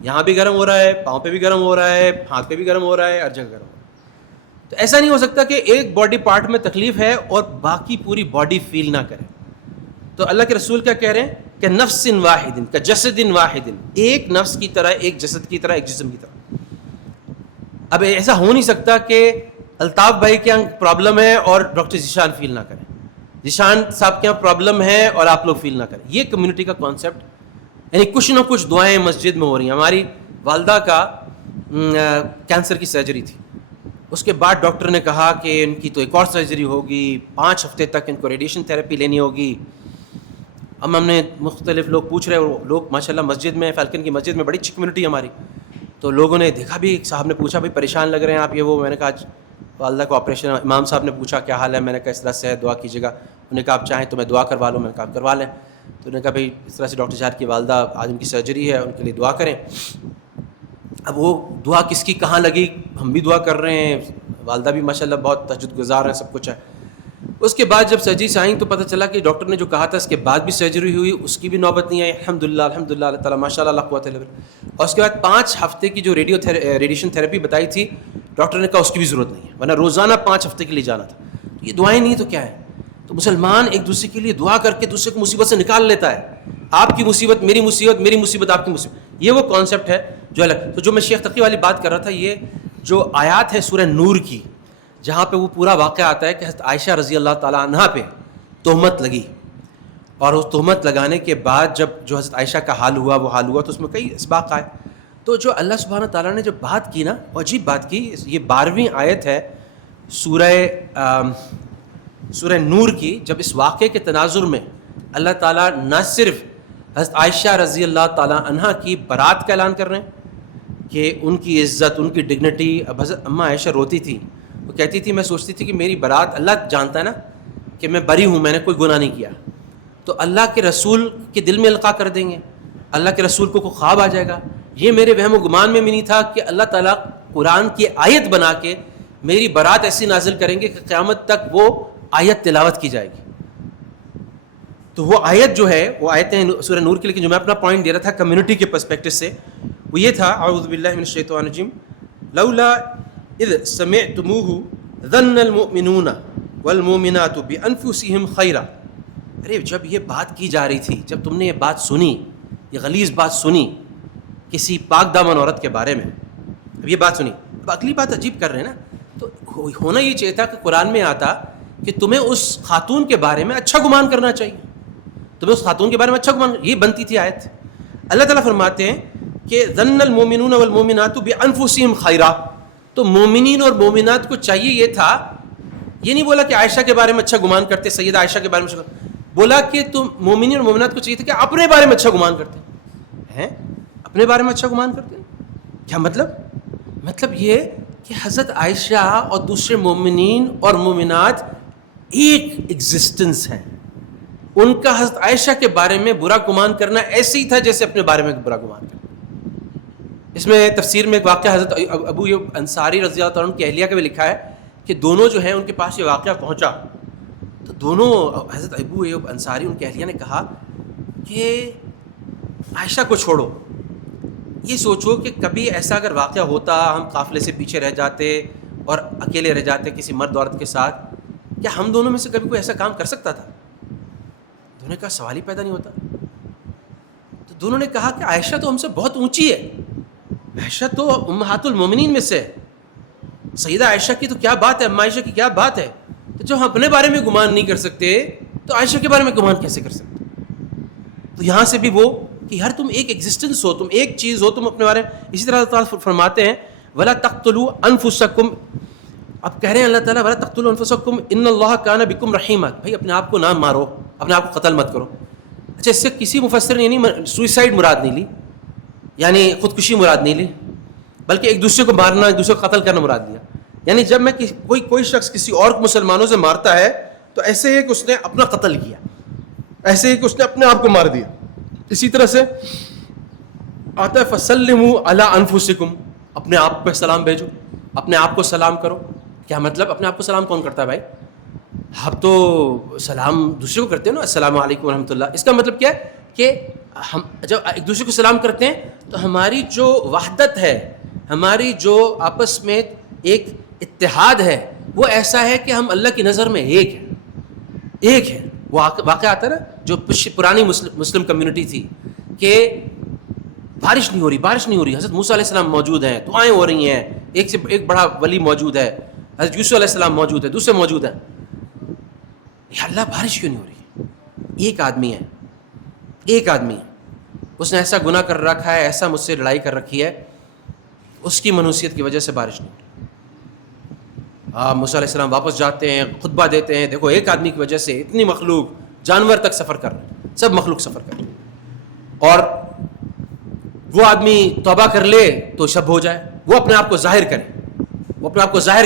یہاں بھی گرم ہو رہا ہے، پاؤں پہ بھی گرم ہو رہا ہے، ہاتھ پہ بھی گرم ہو رہا ہے، ہر جگہ گرم ہو رہا ہے. تو ایسا نہیں ہو سکتا کہ ایک باڈی پارٹ میں تکلیف ہے اور باقی پوری باڈی فیل نہ کرے. تو اللہ کے رسول کیا کہہ رہے ہیں کہ نفس واحد کا جسد واحد، ایک نفس کی طرح، ایک جسد کی طرح، ایک جسم کی طرح. اب ایسا ہو نہیں سکتا کہ الطاف بھائی کے یہاں پرابلم ہے اور ڈاکٹر ذیشان فیل نہ کریں، ذیشان صاحب کے یہاں پرابلم ہے اور آپ لوگ فیل نہ کریں. یہ کمیونٹی کا کانسیپٹ، یعنی کچھ نہ کچھ دعائیں مسجد میں ہو رہی ہیں. ہماری والدہ کا کینسر کی سرجری تھی، اس کے بعد ڈاکٹر نے کہا کہ ان کی تو ایک اور سرجری ہوگی، 5 ہفتے تک ان کو ریڈیشن تھراپی لینی ہوگی. اب ہم نے مختلف لوگ پوچھ رہے ہیں، لوگ ماشاءاللہ مسجد میں، فالکن کی مسجد میں بڑی اچھی کمیونٹی ہماری، تو لوگوں نے دیکھا بھی، صاحب نے پوچھا بھائی پریشان لگ رہے ہیں آپ، یہ وہ. میں نے کہا والدہ کو آپریشن، امام صاحب نے پوچھا کیا حال ہے، میں نے کہا اس طرح سے ہے، دعا کیجیے گا. انہوں نے کہا آپ چاہیں تو میں دعا کروا لوں. میں نے کہا آپ کروا لیں. تو انہوں نے کہا بھائی اس طرح سے ڈاکٹر شاہد کی والدہ آج ان کی سرجری ہے، ان کے لیے دعا کریں. اب وہ دعا کس کی کہاں لگی، ہم بھی دعا کر رہے ہیں، والدہ بھی ماشاءاللہ بہت تہجد گزار ہیں، سب کچھ ہے. اس کے بعد جب سرجری سے آئیں تو پتہ چلا کہ ڈاکٹر نے جو کہا تھا اس کے بعد بھی سرجری ہوئی، اس کی بھی نوبت نہیں آئی. الحمدللہ الحمدللہ، اللہ تعالیٰ ماشاءاللہ لا قوت الا باللہ. اور اس کے بعد 5 ہفتے کی جو ریڈیشن تھراپی بتائی تھی ڈاکٹر نے کہا اس کی بھی ضرورت نہیں ہے، ورنہ روزانہ 5 ہفتے کے لیے جانا تھا. یہ دعائیں نہیں تو کیا ہے؟ تو مسلمان ایک دوسرے کے لیے دعا کر کے دوسرے کو مصیبت سے نکال لیتا ہے. آپ کی مصیبت میری مصیبت، میری مصیبت آپ کی مصیبت، یہ وہ کانسیپٹ ہے جو الگ. تو جو میں شیخ تقی والی بات کر رہا تھا، یہ جو آیات ہے سورہ نور کی، جہاں پہ وہ پورا واقعہ آتا ہے کہ حضرت عائشہ رضی اللہ تعالیٰ عنہا پہ تہمت لگی، اور اس تہمت لگانے کے بعد جب جو حضرت عائشہ کا حال ہوا، وہ حال ہوا تو اس میں کئی اسباق آئے. تو جو اللہ سبحانہ تعالیٰ نے جب بات کی نا، وہ عجیب بات کی. یہ 12ویں آیت ہے سورہ نور کی، جب اس واقعے کے تناظر میں اللہ تعالیٰ نہ صرف حضرت عائشہ رضی اللہ تعالیٰ عنہا کی برات کا اعلان کر رہے ہیں کہ ان کی عزت، ان کی ڈگنیٹی. اب حضرت اماں عائشہ روتی تھی، وہ کہتی تھی میں سوچتی تھی کہ میری برات، اللہ جانتا ہے نا کہ میں بری ہوں، میں نے کوئی گناہ نہیں کیا، تو اللہ کے رسول کے دل میں القاء کر دیں گے، اللہ کے رسول کو کوئی خواب آ جائے گا. یہ میرے وہم و گمان میں بھی نہیں تھا کہ اللہ تعالیٰ قرآن کی آیت بنا کے میری برات ایسی نازل کریں گے کہ قیامت تک وہ آیت تلاوت کی جائے گی. تو وہ آیت جو ہے، وہ آیتیں سورہ نور کی، لیکن جو میں اپنا پوائنٹ دے رہا تھا کمیونٹی کے پرسپیکٹو سے، وہ یہ تھا اعوذ باللہ من الشیطان الرجیم لولا اذ سمعتموه ظن المؤمنون والمؤمنات بانفسهم خیرا. ارے جب یہ بات کی جا رہی تھی، جب تم نے یہ بات سنی، یہ غلیظ بات سنی کسی پاک دامن عورت کے بارے میں، اب یہ بات سنی، اب اگلی بات عجیب کر رہے ہیں نا. تو ہونا یہ چاہیے تھا کہ قرآن میں آتا کہ تمہیں اس خاتون کے بارے میں اچھا گمان کرنا چاہیے، تمہیں اس خاتون کے بارے میں اچھا گمان، یہ بنتی تھی آیت. اللہ تعالیٰ فرماتے ہیں کہ ظن المؤمنون والمؤمنات بانفسهم خیرا. تو مومنین اور مومنات کو چاہیے یہ تھا، یہ نہیں بولا کہ عائشہ کے بارے میں اچھا گمان کرتے، سیدہ عائشہ کے بارے میں بولا کہ تم مومنین اور مومنات کو چاہیے تھا کہ اپنے بارے میں اچھا گمان کرتے ہیں. اپنے بارے میں اچھا گمان کرتے ہیں کیا مطلب یہ کہ حضرت عائشہ اور دوسرے مومنین اور مومنات ایک ایگزسٹنس ہیں. ان کا حضرت عائشہ کے بارے میں برا گمان کرنا ایسے ہی تھا جیسے اپنے بارے میں برا گمان کرنا. اس میں تفسیر میں ایک واقعہ حضرت ابو ایوب انصاری رضی اللہ عنہ کی اہلیہ کا بھی لکھا ہے کہ دونوں جو ہیں ان کے پاس یہ واقعہ پہنچا تو دونوں، حضرت ابو ایوب انصاری ان کی اہلیہ نے کہا کہ عائشہ کو چھوڑو، یہ سوچو کہ کبھی ایسا اگر واقعہ ہوتا، ہم قافلے سے پیچھے رہ جاتے اور اکیلے رہ جاتے کسی مرد عورت کے ساتھ، کیا ہم دونوں میں سے کبھی کوئی ایسا کام کر سکتا تھا؟ دونوں نے کہا سوال ہی پیدا نہیں ہوتا. تو دونوں نے کہا کہ عائشہ تو ہم سے بہت اونچی ہے، عائشہ تو امہات المومنین میں سے ہے، سیدہ عائشہ کی تو کیا بات ہے، اماں عائشہ کی کیا بات ہے. تو جب ہم اپنے بارے میں گمان نہیں کر سکتے تو عائشہ کے بارے میں گمان کیسے کر سکتے؟ تو یہاں سے بھی وہ کہ ہر تم ایک ایگزسٹنس ہو، تم ایک چیز ہو، تم اپنے بارے میں. اسی طرح اللہ تعالیٰ فرماتے ہیں وَلَا تَقْتُلُوا أَنفُسَكُمْ. اب کہہ رہے ہیں اللہ تعالیٰ وَلَا تَقْتُلُوا أَنفُسَكُمْ إِنَّ اللَّهَ كَانَ بِكُمْ رَحِيمًا. بھائی اپنے آپ کو نہ مارو، اپنے آپ کو قتل مت کرو. اچھا اس سے کسی مفسر نے یعنی سوئسائڈ مراد نہیں لی، یعنی خودکشی مراد نہیں لی، بلکہ ایک دوسرے کو مارنا، ایک دوسرے کو قتل کرنا مراد لیا. یعنی جب میں کوئی شخص کسی اور مسلمانوں سے مارتا ہے تو ایسے ہے کہ اس نے اپنا قتل کیا، ایسے ہے کہ اس نے اپنے آپ کو مار دیا. اسی طرح سے آتا ہے فسلموا علی انفسکم، اپنے آپ پہ سلام بھیجو، اپنے آپ کو سلام کرو. کیا مطلب اپنے آپ کو سلام کون کرتا ہے بھائی؟ آپ تو سلام دوسرے کو کرتے ہیں نا، السلام علیکم ورحمۃ اللہ. اس کا مطلب کیا ہے کہ ہم جب ایک دوسرے کو سلام کرتے ہیں تو ہماری جو وحدت ہے، ہماری جو آپس میں ایک اتحاد ہے، وہ ایسا ہے کہ ہم اللہ کی نظر میں ایک ہیں، ایک ہے. وہ واقعہ آتا ہے نا جو پرانی مسلم کمیونٹی تھی کہ بارش نہیں ہو رہی، حضرت موسیٰ علیہ السلام موجود ہیں، دعائیں ہو رہی ہیں، ایک سے ایک بڑا ولی موجود ہے، حضرت یوسف علیہ السلام موجود ہے، دوسرے موجود ہیں. یا اللہ بارش کیوں نہیں ہو رہی؟ ایک آدمی ہے، اس نے ایسا گناہ کر رکھا ہے، ایسا مجھ سے لڑائی کر رکھی ہے، اس کی منوسیت کی وجہ سے بارش نہیں ہو رہی. موسیٰ علیہ السلام واپس جاتے ہیں، خطبہ دیتے ہیں، دیکھو ایک آدمی کی وجہ سے اتنی مخلوق، جانور تک سفر کر رہے ہیں، سب مخلوق سفر کر رہے ہیں، اور وہ آدمی توبہ کر لے تو شب ہو جائے، وہ اپنے آپ کو ظاہر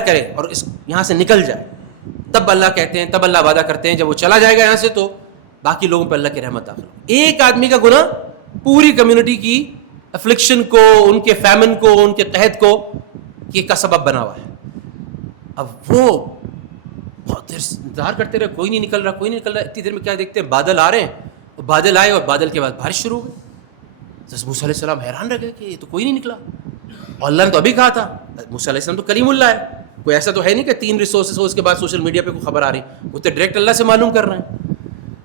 کرے اور یہاں سے نکل جائے. تب اللہ کہتے ہیں، تب اللہ وعدہ کرتے ہیں جب وہ چلا جائے گا یہاں سے تو باقی لوگوں پہ اللہ کی رحمت داخل. ایک آدمی کا گناہ پوری کمیونٹی کی افلکشن کو، ان کے فیمن کو، ان کے قحط کو کا سبب بنا ہوا ہے. اب وہ بہت دیر انتظار کرتے رہے، کوئی نہیں نکل رہا. اتنی دیر میں کیا دیکھتے ہیں، بادل آ رہے ہیں، بادل آئے اور بادل کے بعد بارش شروع ہو گئی. حضرت موسیٰ علیہ السلام حیران رہ گئے کہ یہ تو کوئی نہیں نکلا، اور اللہ نے تو ابھی کہا تھا. موسیٰ علیہ السلام تو کلیم اللہ ہے، کوئی ایسا تو ہے نہیں کہ 3 ریسورسز ہو اس کے بعد سوشل میڈیا پہ کوئی خبر آ رہی، وہ تو ڈائریکٹ اللہ سے معلوم کر رہے ہیں.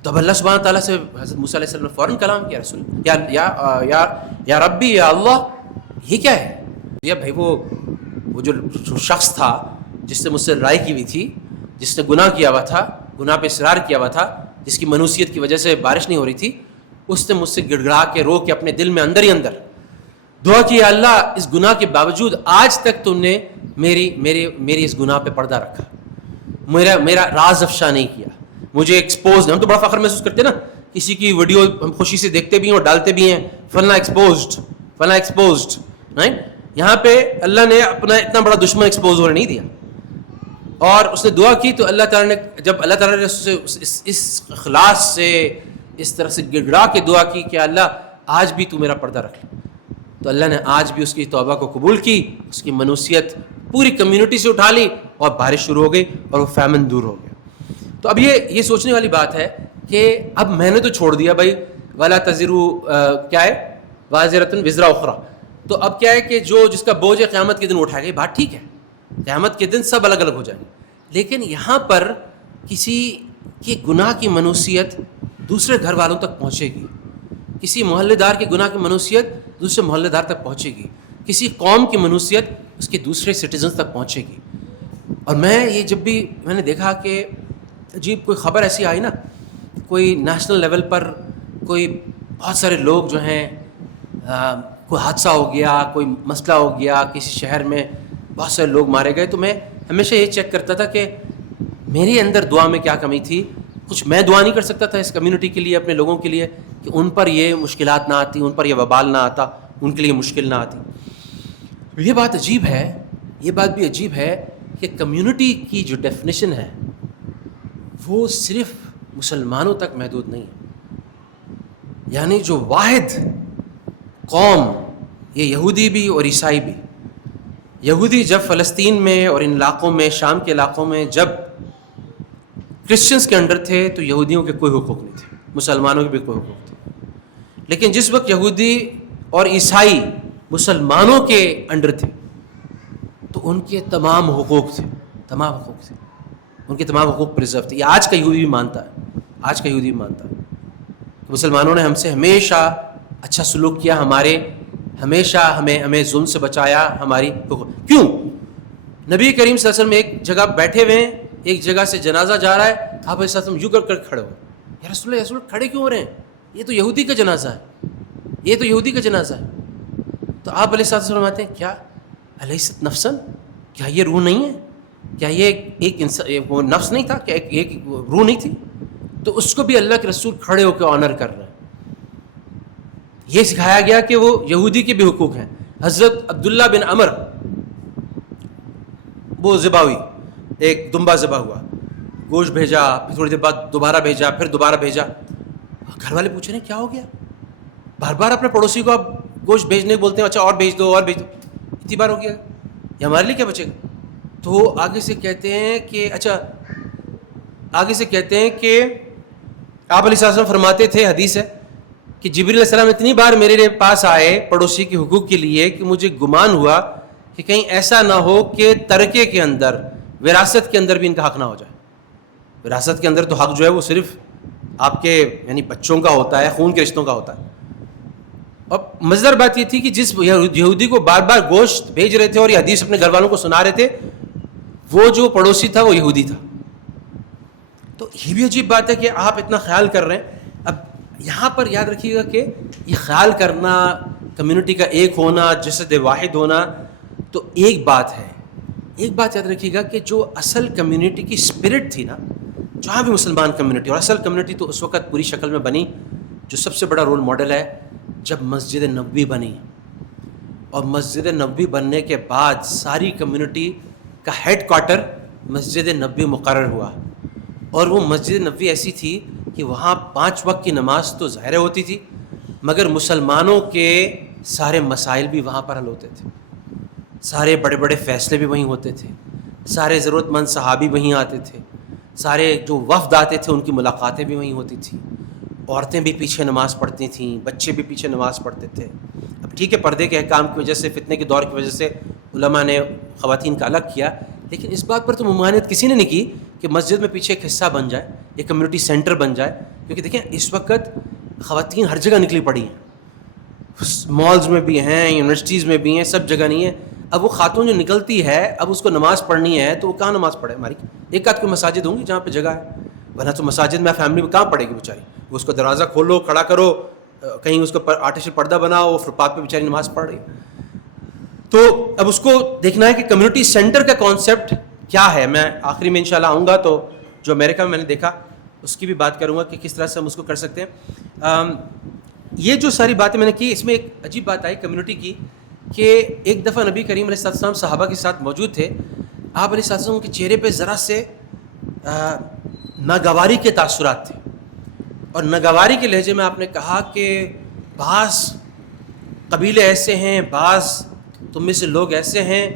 تو اب اللہ سبحانہ تعالیٰ سے حضرت موسیٰ علیہ السلام نے فوراً کلام کیا، رسول یا ربی یا اللہ، یہ کیا ہے؟ یا بھائی وہ جو شخص تھا جس نے مجھ سے لڑائی کی ہوئی تھی، جس نے گناہ کیا ہوا تھا، گناہ پہ اصرار کیا ہوا تھا، جس کی منوسیت کی وجہ سے بارش نہیں ہو رہی تھی، اس نے مجھ سے گڑ گڑا کے رو کے اپنے دل میں اندر ہی اندر دعا کی، اللہ اس گناہ کے باوجود آج تک تم نے میری اس گناہ پہ پردہ رکھا، میرا راز افشا نہیں کیا، مجھے ایکسپوز. ہم تو بڑا فخر محسوس کرتے ہیں نا، کسی کی ویڈیو ہم خوشی سے دیکھتے بھی ہیں اور ڈالتے بھی ہیں، فلاں ایکسپوزڈ رائٹ. یہاں پہ اللہ نے اپنا اتنا بڑا دشمن ایکسپوز ہونے نہیں دیا، اور اس نے دعا کی تو اللہ تعالیٰ نے، جب اللہ تعالیٰ نے اس اخلاص سے اس طرح سے گڑگڑا کے دعا کی کہ اللہ آج بھی تو میرا پردہ رکھ لے، تو اللہ نے آج بھی اس کی توبہ کو قبول کی، اس کی منوسیت پوری کمیونٹی سے اٹھا لی اور بارش شروع ہو گئی اور وہ فیمن دور ہو گیا. تو اب یہ سوچنے والی بات ہے کہ اب میں نے تو چھوڑ دیا بھائی ولا تزرو کیا ہے وازرۃ وزر اخرى، تو اب کیا ہے کہ جس کا بوجھ ہے قیامت کے دن اٹھائے گا. بات ٹھیک ہے، قیامت کے دن سب الگ الگ ہو جائیں گے، لیکن یہاں پر کسی کے گناہ کی منوسیت دوسرے گھر والوں تک پہنچے گی، کسی محلے دار کے گناہ کی منوسیت دوسرے محلے دار تک پہنچے گی، کسی قوم کی منوسیت اس کے دوسرے سٹیزنز تک پہنچے گی. اور جب بھی میں نے دیکھا کہ عجیب کوئی خبر ایسی آئی نا، کوئی نیشنل لیول پر کوئی بہت سارے لوگ جو ہیں، کوئی حادثہ ہو گیا، کوئی مسئلہ ہو گیا کسی شہر میں، بہت سارے لوگ مارے گئے، تو میں ہمیشہ یہ چیک کرتا تھا کہ میرے اندر دعا میں کیا کمی تھی. کچھ میں دعا نہیں کر سکتا تھا اس کمیونٹی کے لیے، اپنے لوگوں کے لیے، کہ ان پر یہ مشکلات نہ آتی، ان پر یہ وبال نہ آتا، ان کے لیے مشکل نہ آتی. یہ بات عجیب ہے، یہ بات بھی عجیب ہے کہ کمیونٹی کی جو ڈیفینیشن ہے وہ صرف مسلمانوں تک محدود نہیں ہے. یعنی جو واحد قوم، یہ یہودی بھی اور عیسائی بھی. یہودی جب فلسطین میں اور ان علاقوں میں، شام کے علاقوں میں جب کرسچنز کے انڈر تھے تو یہودیوں کے کوئی حقوق نہیں تھے، مسلمانوں کے بھی کوئی حقوق تھے. لیکن جس وقت یہودی اور عیسائی مسلمانوں کے انڈر تھے تو ان کے تمام حقوق تھے، ان کے تمام حقوق پرزرو تھے. یہ آج کا یہودی بھی مانتا ہے، مسلمانوں نے ہم سے ہمیشہ اچھا سلوک کیا، ہمیشہ ہمیں ظلم سے بچایا، ہماری حقوق. کیوں؟ نبی کریم صلی اللہ علیہ وسلم ایک جگہ بیٹھے ہوئے ہیں، ایک جگہ سے جنازہ جا رہا ہے، آپ علیہ السلام یوں کر کھڑے ہو، یا رسول اللہ کھڑے کیوں ہو رہے ہیں؟ یہ تو یہودی کا جنازہ ہے. تو آپ علیہ السلام فرماتے ہیں کیا الیست نفسا، کیا یہ روح نہیں ہے؟ کیا یہ وہ نفس نہیں تھا؟ کیا ایک روح نہیں تھی؟ تو اس کو بھی اللہ کے رسول کھڑے ہو کے آنر کر رہے ہیں. یہ سکھایا گیا کہ وہ یہودی کے بھی حقوق ہیں. حضرت عبداللہ بن عمر، وہ ذبح ہوئی، ایک دمبا ذبح ہوا، گوشت بھیجا، پھر تھوڑی دیر بعد دوبارہ بھیجا، پھر دوبارہ بھیجا. گھر والے پوچھ رہے ہیں کیا ہو گیا؟ بار بار اپنے پڑوسی کو آپ گوشت بھیجنے بولتے ہیں، اچھا اور بھیج دو اور بھیج دو، اتنی بار ہو گیا، یہ ہمارے لیے کیا بچے گا؟ تو آگے سے کہتے ہیں کہ آپ علیہ السلام فرماتے تھے، حدیث ہے کہ جبریل علیہ السلام اتنی بار میرے پاس آئے پڑوسی کے حقوق کے لیے کہ مجھے گمان ہوا کہ کہیں ایسا نہ ہو کہ ترکے کے اندر، وراثت کے اندر بھی ان کا حق نہ ہو جائے. وراثت کے اندر تو حق جو ہے وہ صرف آپ کے یعنی بچوں کا ہوتا ہے، خون کے رشتوں کا ہوتا ہے. اب مزیدار بات یہ تھی کہ جس یہودی کو بار بار گوشت بھیج رہے تھے اور یہ حدیث اپنے گھر والوں کو سنا رہے تھے، وہ جو پڑوسی تھا وہ یہودی تھا. تو یہ بھی عجیب بات ہے کہ آپ اتنا خیال کر رہے ہیں. اب یہاں پر یاد رکھیے گا کہ یہ خیال کرنا، کمیونٹی کا ایک ہونا، جسد واحد ہونا تو ایک بات ہے. ایک بات یاد رکھیے گا کہ جو اصل کمیونٹی کی اسپرٹ تھی نا، جہاں بھی مسلمان کمیونٹی، اور اصل کمیونٹی تو اس وقت پوری شکل میں بنی، جو سب سے بڑا رول ماڈل ہے جب مسجد نبوی بنی. اور مسجد نبوی بننے کے بعد ساری کمیونٹی کا ہیڈ کوارٹر مسجد نبوی مقرر ہوا. اور وہ مسجد نبوی ایسی تھی کہ وہاں 5 وقت کی نماز تو ظاہر ہوتی تھی، مگر مسلمانوں کے سارے مسائل بھی وہاں پر حل ہوتے تھے، سارے بڑے بڑے فیصلے بھی وہیں ہوتے تھے، سارے ضرورت مند صحابی وہیں آتے تھے، سارے جو وفد آتے تھے ان کی ملاقاتیں بھی وہیں ہوتی تھیں. عورتیں بھی پیچھے نماز پڑھتی تھیں، بچے بھی پیچھے نماز پڑھتے تھے. اب ٹھیک ہے، پردے کے احکام کی وجہ سے، فتنے کے دور کی وجہ سے علماء نے خواتین کا الگ کیا، لیکن اس بات پر تو ممانعت کسی نے نہیں کی کہ مسجد میں پیچھے ایک حصہ بن جائے، ایک کمیونٹی سینٹر بن جائے. کیونکہ دیکھیں اس وقت خواتین ہر جگہ نکلی پڑی ہیں، مالز میں بھی ہیں، یونیورسٹیز میں بھی ہیں، سب جگہ نہیں ہیں. اب وہ خاتون جو نکلتی ہے، اب اس کو نماز پڑھنی ہے تو وہ کہاں نماز پڑھے؟ ہماری ایک آدھ کوئی مساجد ہوں گی جہاں پہ جگہ ہے، ورنہ تو مساجد میں فیملی میں کہاں پڑے گی بیچاری؟ وہ اس کو دروازہ کھولو، کھڑا کرو، کہیں اس کو آرٹیفیشل پردہ بناؤ، فٹ پاتھ پہ بیچاری نماز پڑھ رہی. تو اب اس کو دیکھنا ہے کہ کمیونٹی سینٹر کا کانسیپٹ کیا ہے. میں آخری میں انشاءاللہ آؤں گا تو جو امریکہ میں نے دیکھا اس کی بھی بات کروں گا کہ کس طرح سے ہم اس کو کر سکتے ہیں. یہ جو ساری باتیں میں نے کی، اس میں ایک عجیب بات آئی کمیونٹی کی کہ ایک دفعہ نبی کریم علیہ السلام صحابہ کے ساتھ موجود تھے. آپ علیہ السلام کے چہرے پہ ذرا سے ناگواری کے تاثرات تھے، اور ناگواری کے لہجے میں آپ نے کہا کہ بعض قبیلے ایسے ہیں، بعض تم میں سے لوگ ایسے ہیں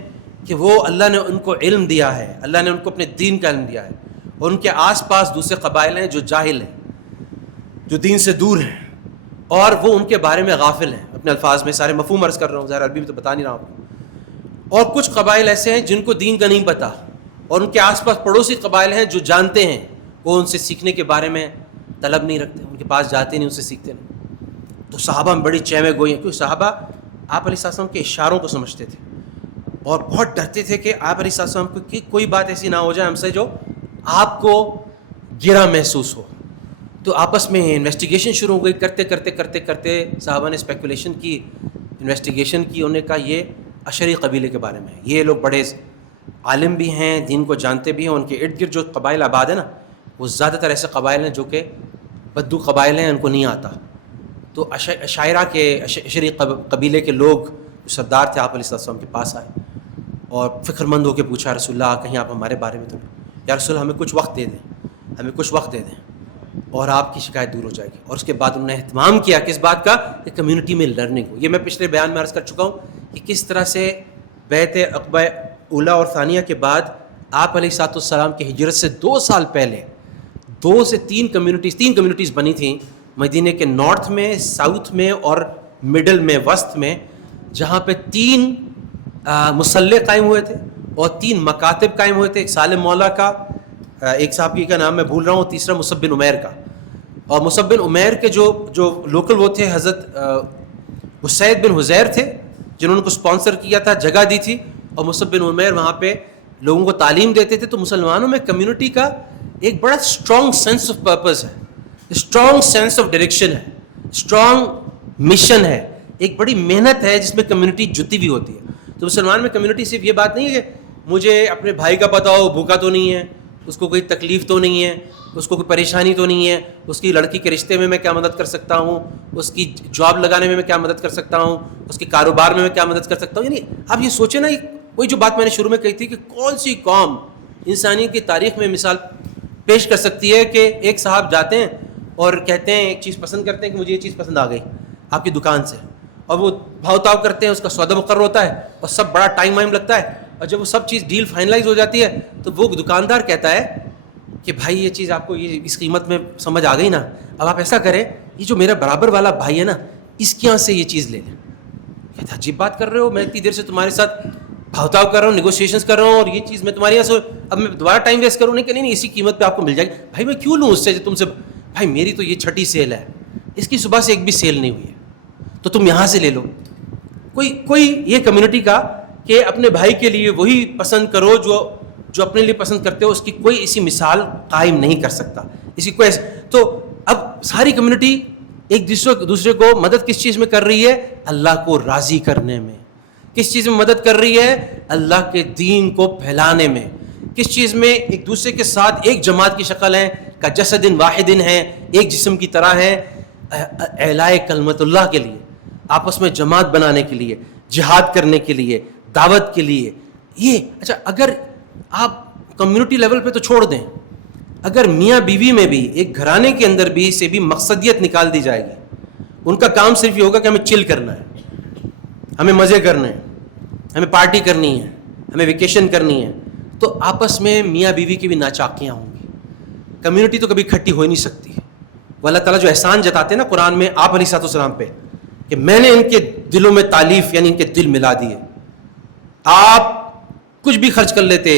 کہ وہ اللہ نے ان کو علم دیا ہے، اللہ نے ان کو اپنے دین کا علم دیا ہے، اور ان کے آس پاس دوسرے قبائل ہیں جو جاہل ہیں، جو دین سے دور ہیں، اور وہ ان کے بارے میں غافل ہیں. اپنے الفاظ میں سارے مفہوم عرض کر رہا ہوں، ظاہر عربی میں تو بتا نہیں رہا ہوں. اور کچھ قبائل ایسے ہیں جن کو دین کا نہیں پتہ، اور ان کے آس پاس پڑوسی قبائل ہیں جو جانتے ہیں، وہ ان سے سیکھنے کے بارے میں طلب نہیں رکھتے، ان کے پاس جاتے نہیں، ان سے سیکھتے نہیں. تو صحابہ میں بڑی چہمے گوئی ہیں، کیونکہ صحابہ آپ علیہ السلام کے اشاروں کو سمجھتے تھے اور بہت ڈرتے تھے کہ آپ علیہ السلام کو کہ کوئی بات ایسی نہ ہو جائے ہم سے جو آپ کو گرا محسوس ہو. تو آپس میں انویسٹیگیشن شروع ہو گئی. کرتے صحابہ نے اسپیکولیشن کی، انویسٹیگیشن کی. انہوں نے کہا یہ اشری قبیلے کے بارے میں، یہ لوگ بڑے عالم بھی ہیں، دین کو جانتے بھی ہیں، ان کے ارد گرد جو قبائل آباد ہیں نا، وہ زیادہ تر ایسے قبائل ہیں جو کہ بدو قبائل ہیں، ان کو نہیں آتا. تو عشائرہ کے اشری قبیلے کے لوگ جو سردار تھے آپ علیہ السلام کے پاس آئے اور فکر مند ہو کے پوچھا، رسول اللہ کہیں آپ ہمارے بارے میں تو نہیں؟ یا رسول اللہ ہمیں کچھ وقت دے دیں، ہمیں کچھ وقت دے دیں اور آپ کی شکایت دور ہو جائے گی. اور اس کے بعد انہوں نے اہتمام کیا کس بات کا؟ کہ کمیونٹی میں لرننگ ہو. یہ میں پچھلے بیان میں عرض کر چکا ہوں کہ کس طرح سے بیعت عقبہ اولیٰ اور ثانیہ کے بعد آپ علیہ السلام کی ہجرت سے 2 سال پہلے 2 سے 3 کمیونٹیز بنی تھیں مدینے کے نارتھ میں، ساؤتھ میں اور مڈل میں، وسط میں، جہاں پہ 3 مصلح قائم ہوئے تھے اور 3 مکاتب قائم ہوئے تھے. ایک سالم مولا کا، ایک صحابی کا نام میں بھول رہا ہوں، تیسرا مصعب بن عمیر کا. اور مصعب بن عمیر کے جو لوکل وہ تھے حضرت اسید بن حذیر تھے، جنہوں نے کو اسپانسر کیا تھا، جگہ دی تھی، اور مصعب بن عمیر وہاں پہ لوگوں کو تعلیم دیتے تھے. تو مسلمانوں میں کمیونٹی کا ایک بڑا اسٹرانگ سینس آف پرپز ہے، اسٹرانگ سینس آف ڈائریکشن ہے، اسٹرانگ مشن ہے، ایک بڑی محنت ہے جس میں کمیونٹی جتی بھی ہوتی ہے. تو مسلمان میں کمیونٹی صرف یہ بات نہیں ہے کہ مجھے اپنے بھائی کا پتہ ہو، بھوکا تو نہیں ہے، اس کو کوئی تکلیف تو نہیں ہے، اس کو کوئی پریشانی تو نہیں ہے، اس کی لڑکی کے رشتے میں کیا مدد کر سکتا ہوں، اس کی جاب لگانے میں کیا مدد کر سکتا ہوں، اس کے کاروبار میں کیا مدد کر سکتا ہوں. یعنی آپ یہ سوچیں نا، وہی جو بات میں نے شروع میں کہی تھی کہ کون سی قوم انسانیت کی تاریخ میں مثال پیش کر سکتی ہے کہ ایک صاحب جاتے ہیں اور کہتے ہیں، ایک چیز پسند کرتے ہیں کہ مجھے یہ چیز پسند آ گئی. آپ کی دکان سے, اور وہ بھاؤ تاؤ کرتے ہیں, اس کا سودا مقرر ہوتا ہے اور سب بڑا ٹائم وائم لگتا ہے, اور جب وہ سب چیز ڈیل فائنلائز ہو جاتی ہے تو وہ دکاندار کہتا ہے کہ بھائی یہ چیز آپ کو یہ اس قیمت میں سمجھ آ گئی نا, اب آپ ایسا کریں, یہ جو میرا برابر والا بھائی ہے نا اس کے یہاں سے یہ چیز لے لیں. کہتا عجیب بات کر رہے ہو, میں اتنی دیر سے تمہارے ساتھ بھاؤ تاؤ کر رہا ہوں, نیگوشیشنز کر رہا ہوں, اور یہ چیز میں تمہارے یہاں سے اب میں دوبارہ ٹائم ویسٹ کروں, نہیں کہ نہیں اسی قیمت پہ آپ کو مل جائے گی. بھائی میں کیوں لوں اس سے تم سے, بھائی میری تو یہ چھٹی سیل ہے, اس کی صبح سے ایک بھی سیل نہیں ہوئی ہے, تو تم یہاں سے لے لو. کوئی یہ کمیونٹی کا کہ اپنے بھائی کے لیے وہی پسند کرو جو اپنے لیے پسند کرتے ہو, اس کی کوئی ایسی مثال قائم نہیں کر سکتا. اسی کوئی تو اب ساری کمیونٹی ایک دوسرے کو مدد کس چیز میں کر رہی ہے؟ اللہ کو راضی کرنے میں. کس چیز میں مدد کر رہی ہے؟ اللہ کے دین کو پھیلانے میں. کس چیز میں؟ ایک دوسرے کے ساتھ ایک جماعت کی شکل ہے, کا جسد واحد ہے, ایک جسم کی طرح ہے, اعلاء کلمت اللہ کے لیے, آپس میں جماعت بنانے کے لیے, جہاد کرنے کے لیے, دعوت کے لیے. یہ اچھا, اگر آپ کمیونٹی لیول پہ تو چھوڑ دیں, اگر میاں بیوی میں بھی ایک گھرانے کے اندر بھی سے بھی مقصدیت نکال دی جائے گی, ان کا کام صرف یہ ہوگا کہ ہمیں چل کرنا ہے, ہمیں مزے کرنے ہیں, ہمیں پارٹی کرنی ہے, ہمیں ویکیشن کرنی ہے, تو آپس میں میاں بیوی کی بھی ناچاکیاں ہوں گی. کمیونٹی تو کبھی اکٹھی ہو ہی نہیں سکتی. وہ اللہ تعالیٰ جو احسان جتاتے ہیں نا قرآن میں آپ علیہ السلام پہ, کہ میں نے ان کے دلوں میں تالیف یعنی ان کے دل ملا دیے. آپ کچھ بھی خرچ کر لیتے,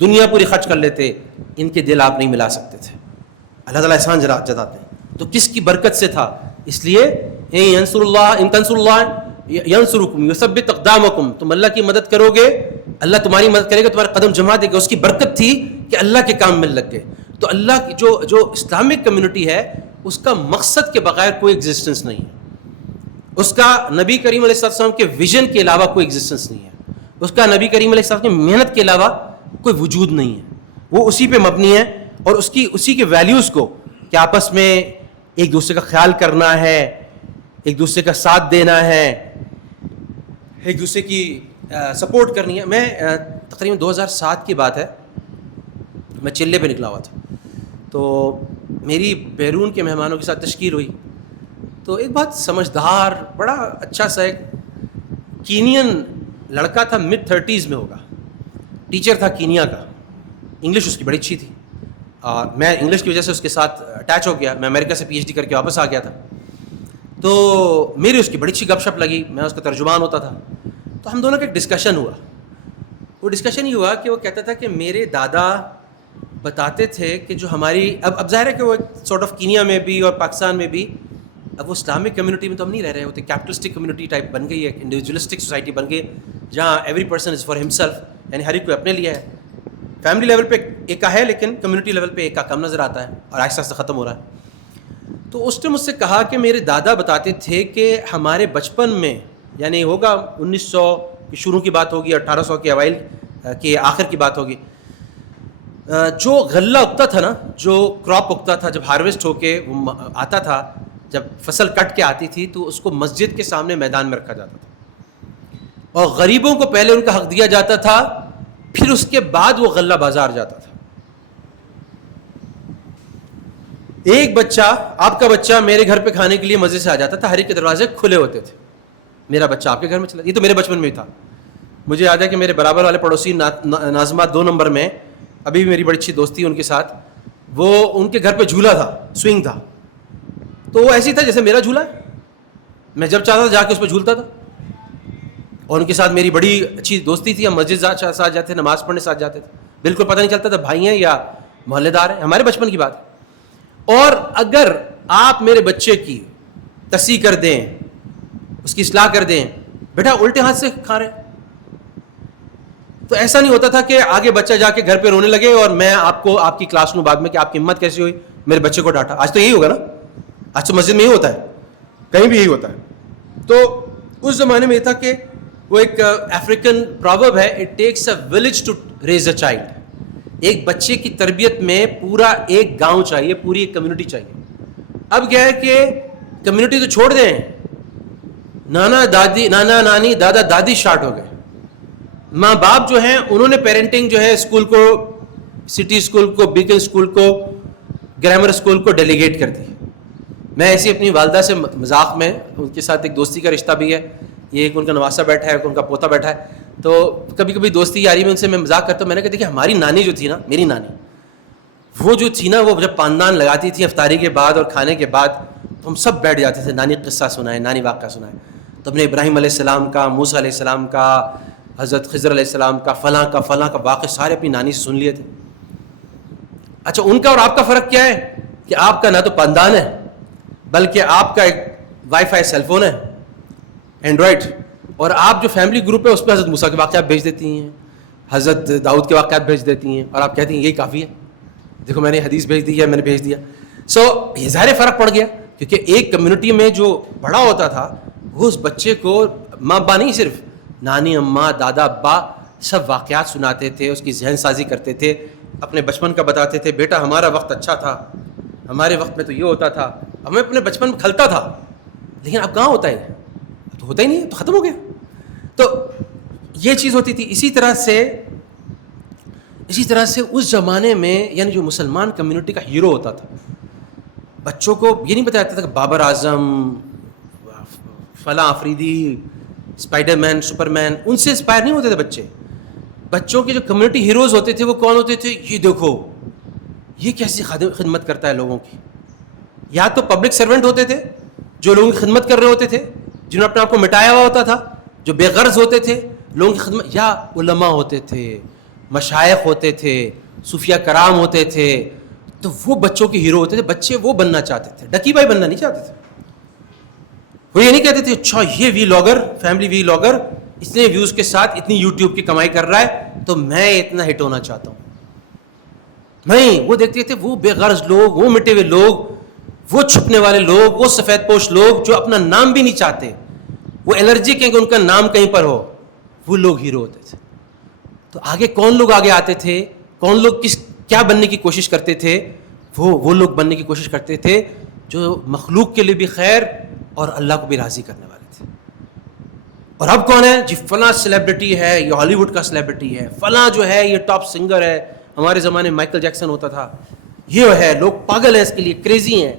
دنیا پوری خرچ کر لیتے, ان کے دل آپ نہیں ملا سکتے تھے. اللہ تعالیٰ احسان جتاتے ہیں. تو کس کی برکت سے تھا؟ اس لیے ینصر اللہ ان تنصر اللہ ینصرکم یثبت اقدامکم, تم اللہ کی مدد کرو گے اللہ تمہاری مدد کرے گا, تمہارے قدم جما دے گا. اس کی برکت تھی کہ اللہ کے کام میں لگ گئے. تو اللہ کی جو اسلامک کمیونٹی ہے اس کا مقصد کے بغیر کوئی ایگزسٹنس نہیں ہے. اس کا نبی کریم علیہ السلام کے ویژن کے علاوہ کوئی ایگزسٹنس نہیں ہے. اس کا نبی کریم علیہ السلام کی محنت کے علاوہ کوئی وجود نہیں ہے. وہ اسی پہ مبنی ہے, اور اسی کے ویلیوز کو کہ آپس میں ایک دوسرے کا خیال کرنا ہے, ایک دوسرے کا ساتھ دینا ہے, ایک دوسرے کی سپورٹ کرنی ہے. میں تقریباً 2007 کی بات ہے, میں چلے پہ نکلا ہوا تھا, تو میری بیرون کے مہمانوں کے ساتھ تشکیل ہوئی. تو ایک بات سمجھدار بڑا اچھا سا ایک کینین لڑکا تھا, mid 30s میں ہوگا, ٹیچر تھا کینیا کا, انگلش اس کی بڑی اچھی تھی, اور میں انگلش کی وجہ سے اس کے ساتھ اٹیچ ہو گیا. میں امریکہ سے PhD کر کے واپس آ گیا تھا, تو میری اس کی بڑی اچھی گپ شپ لگی, میں اس کا ترجمان ہوتا تھا. تو ہم دونوں کا ایک ڈسکشن ہوا. وہ ڈسکشن یہ ہوا کہ وہ کہتا تھا کہ میرے دادا بتاتے تھے کہ جو ہماری اب ظاہر ہے کہ وہ ایک سارٹ آف کینیا میں بھی اور پاکستان میں بھی, اب وہ اسلامک کمیونٹی میں تو ہم نہیں رہ رہے ہوتے, کیپٹلسٹک کمیونٹی ٹائپ بن گئی ہے, انڈیویجولسٹک سوسائٹی بن گئی, جہاں every person is for himself, یعنی ہر ایک کوئی اپنے لیے ہے. فیملی لیول پہ ایک کا ہے, لیکن کمیونٹی لیول پہ ایک کا کم نظر آتا ہے, اور آہستہ آہستہ ختم ہو رہا ہے. تو اس نے مجھ سے کہا کہ میرے دادا بتاتے تھے کہ ہمارے بچپن میں, یعنی ہوگا 1900 کی شروع کی بات ہوگی, 1800 کے اوائل کے آخر کی بات ہوگی, جو غلہ اگتا تھا نا, جو کراپ اگتا تھا, جب ہارویسٹ ہو کے وہ آتا تھا, جب فصل کٹ کے آتی تھی تو اس کو مسجد کے سامنے میدان میں رکھا جاتا تھا, اور غریبوں کو پہلے ان کا حق دیا جاتا تھا, پھر اس کے بعد وہ غلہ بازار جاتا تھا. ایک بچہ, آپ کا بچہ میرے گھر پہ کھانے کے لیے مزے سے آ جاتا تھا, ہر ایک کے دروازے کھلے ہوتے تھے, میرا بچہ آپ کے گھر میں چلا. یہ تو میرے بچپن میں ہی تھا. مجھے یاد ہے کہ میرے برابر والے پڑوسی ناظمہ 2 نمبر میں, ابھی بھی میری بڑی اچھی دوستی ان کے ساتھ, وہ ان کے گھر پہ جھولا تھا, سوئنگ تھا, تو وہ ایسی تھا جیسے میرا جھولا ہے, میں جب چاہتا تھا جا کے اس پہ جھولتا تھا. اور ان کے ساتھ میری بڑی اچھی دوستی تھی, ہم مسجد ساتھ جاتے تھے, نماز پڑھنے ساتھ جاتے تھے, بالکل پتہ نہیں چلتا تھا بھائی ہیں یا محلے دار ہیں, ہمارے بچپن کی بات ہے. اور اگر آپ میرے بچے کی تصحیح کر دیں, اس کی اصلاح کر دیں, بیٹا الٹے ہاتھ سے کھا رہے, تو ایسا نہیں ہوتا تھا کہ آگے بچہ جا کے گھر پہ رونے لگے اور میں آپ کو آپ کی کلاس لوں بعد میں کہ آپ کی ہمت کیسی ہوئی, میرے بچے کو ڈانٹا. آج تو یہی ہوگا نا, آج تو مسجد میں یہی ہوتا ہے, کہیں بھی یہی ہوتا ہے. تو اس زمانے میں یہ تھا کہ وہ ایک افریقن پراورب ہے, it takes a village to raise a child. ایک بچے کی تربیت میں پورا ایک گاؤں چاہیے, پوری ایک کمیونٹی چاہیے. اب کیا ہے کہ کمیونٹی تو چھوڑ دیں, نانا نانی دادا دادی شارٹ ہو گئے. ماں باپ جو ہیں انہوں نے پیرنٹنگ جو ہے اسکول کو, سٹی اسکول کو, بیکن اسکول کو, گرامر اسکول کو ڈیلیگیٹ کر دی. میں ایسی اپنی والدہ سے مذاق میں، ان کے ساتھ ایک دوستی کا رشتہ بھی ہے، یہ ایک ان کا نواسہ بیٹھا ہے، ایک ان کا پوتا بیٹھا ہے، تو کبھی کبھی دوستی یاری میں ان سے میں مذاق کرتا ہوں. میں نے کہا دیکھیے ہماری نانی جو تھی نا، میری نانی، وہ جو تھی نا، وہ جب پاندان لگاتی تھی افطاری کے بعد اور کھانے کے بعد، تو ہم سب بیٹھ جاتے تھے، نانی قصہ سنائے، نانی واقعہ سنائے. تو ہم نے ابراہیم علیہ السلام کا، موسیٰ علیہ السلام کا، حضرت خضر علیہ السلام کا، فلاں کا واقعہ سارے اپنی نانی سے سن لیے تھے. اچھا ان کا اور آپ کا فرق کیا ہے کہ آپ کا نہ تو پاندان ہے بلکہ آپ کا ایک وائی فائی سیل فون ہے اینڈرائڈ، اور آپ جو فیملی گروپ ہے اس میں حضرت موسیٰ کے واقعات بھیج دیتی ہیں، حضرت داؤد کے واقعات بھیج دیتی ہیں، اور آپ کہتی ہیں یہی کافی ہے، دیکھو میں نے حدیث بھیج دی ہے، میں نے بھیج دیا. سو یہ ظاہر فرق پڑ گیا، کیونکہ ایک کمیونٹی میں جو بڑا ہوتا تھا وہ اس بچے کو ماں ابا نہیں، صرف نانی اماں دادا ابا سب واقعات سناتے تھے، اس کی ذہن سازی کرتے تھے، اپنے بچپن کا بتاتے تھے، بیٹا ہمارا وقت اچھا تھا، ہمارے وقت میں تو یہ ہوتا تھا، ہمیں اپنے بچپن میں کھلتا تھا. لیکن اب کہاں ہوتا ہے، تو ہوتا ہی نہیں ہے، تو ختم ہو گیا. تو یہ چیز ہوتی تھی. اسی طرح سے اس زمانے میں یعنی جو مسلمان کمیونٹی کا ہیرو ہوتا تھا، بچوں کو یہ نہیں بتایا جاتا تھا کہ بابر اعظم، فلاں آفریدی، اسپائڈر مین، سپر مین، ان سے انسپائر نہیں ہوتے تھے بچے. بچوں کے جو کمیونٹی ہیروز ہوتے تھے وہ کون ہوتے تھے؟ یہ دیکھو یہ کیسی خدمت کرتا ہے لوگوں کی. یا تو پبلک سرونٹ ہوتے تھے جو لوگوں کی خدمت کر رہے ہوتے تھے، جنہوں نے اپنے آپ کو مٹایا ہوا ہوتا تھا، جو بے غرض ہوتے تھے لوگوں کی خدمت، یا علماء ہوتے تھے، مشائخ ہوتے تھے، صوفیہ کرام ہوتے تھے. تو وہ بچوں کے ہیرو ہوتے تھے. بچے وہ بننا چاہتے تھے، ڈکی بھائی بننا نہیں چاہتے تھے. وہ یہ نہیں کہتے تھے اچھا یہ ویلاگر، فیملی ویلاگر اتنے ویوز کے ساتھ اتنی یوٹیوب کی کمائی کر رہا ہے تو میں اتنا ہٹ ہونا چاہتا ہوں. نہیں، وہ دیکھتے تھے وہ بے غرض لوگ، وہ مٹے ہوئے لوگ، وہ چھپنے والے لوگ، وہ سفید پوش لوگ جو اپنا نام بھی نہیں چاہتے، وہ الرجک ہیں کہ ان کا نام کہیں پر ہو، وہ لوگ ہیرو ہوتے تھے. تو آگے کون لوگ آگے آتے تھے، کون لوگ کیا بننے کی کوشش کرتے تھے؟ وہ لوگ بننے کی کوشش کرتے تھے جو مخلوق کے لیے بھی خیر اور اللہ کو بھی راضی کرنے والے تھے. اور اب کون ہے جی؟ فلاں سیلیبریٹی ہے، یہ ہالی ووڈ کا سیلیبریٹی ہے، فلاں جو ہے یہ ٹاپ سنگر ہے، ہمارے زمانے میں مائیکل جیکسن ہوتا تھا، یہ ہے، لوگ پاگل ہیں اس کے لیے، کریزی ہیں،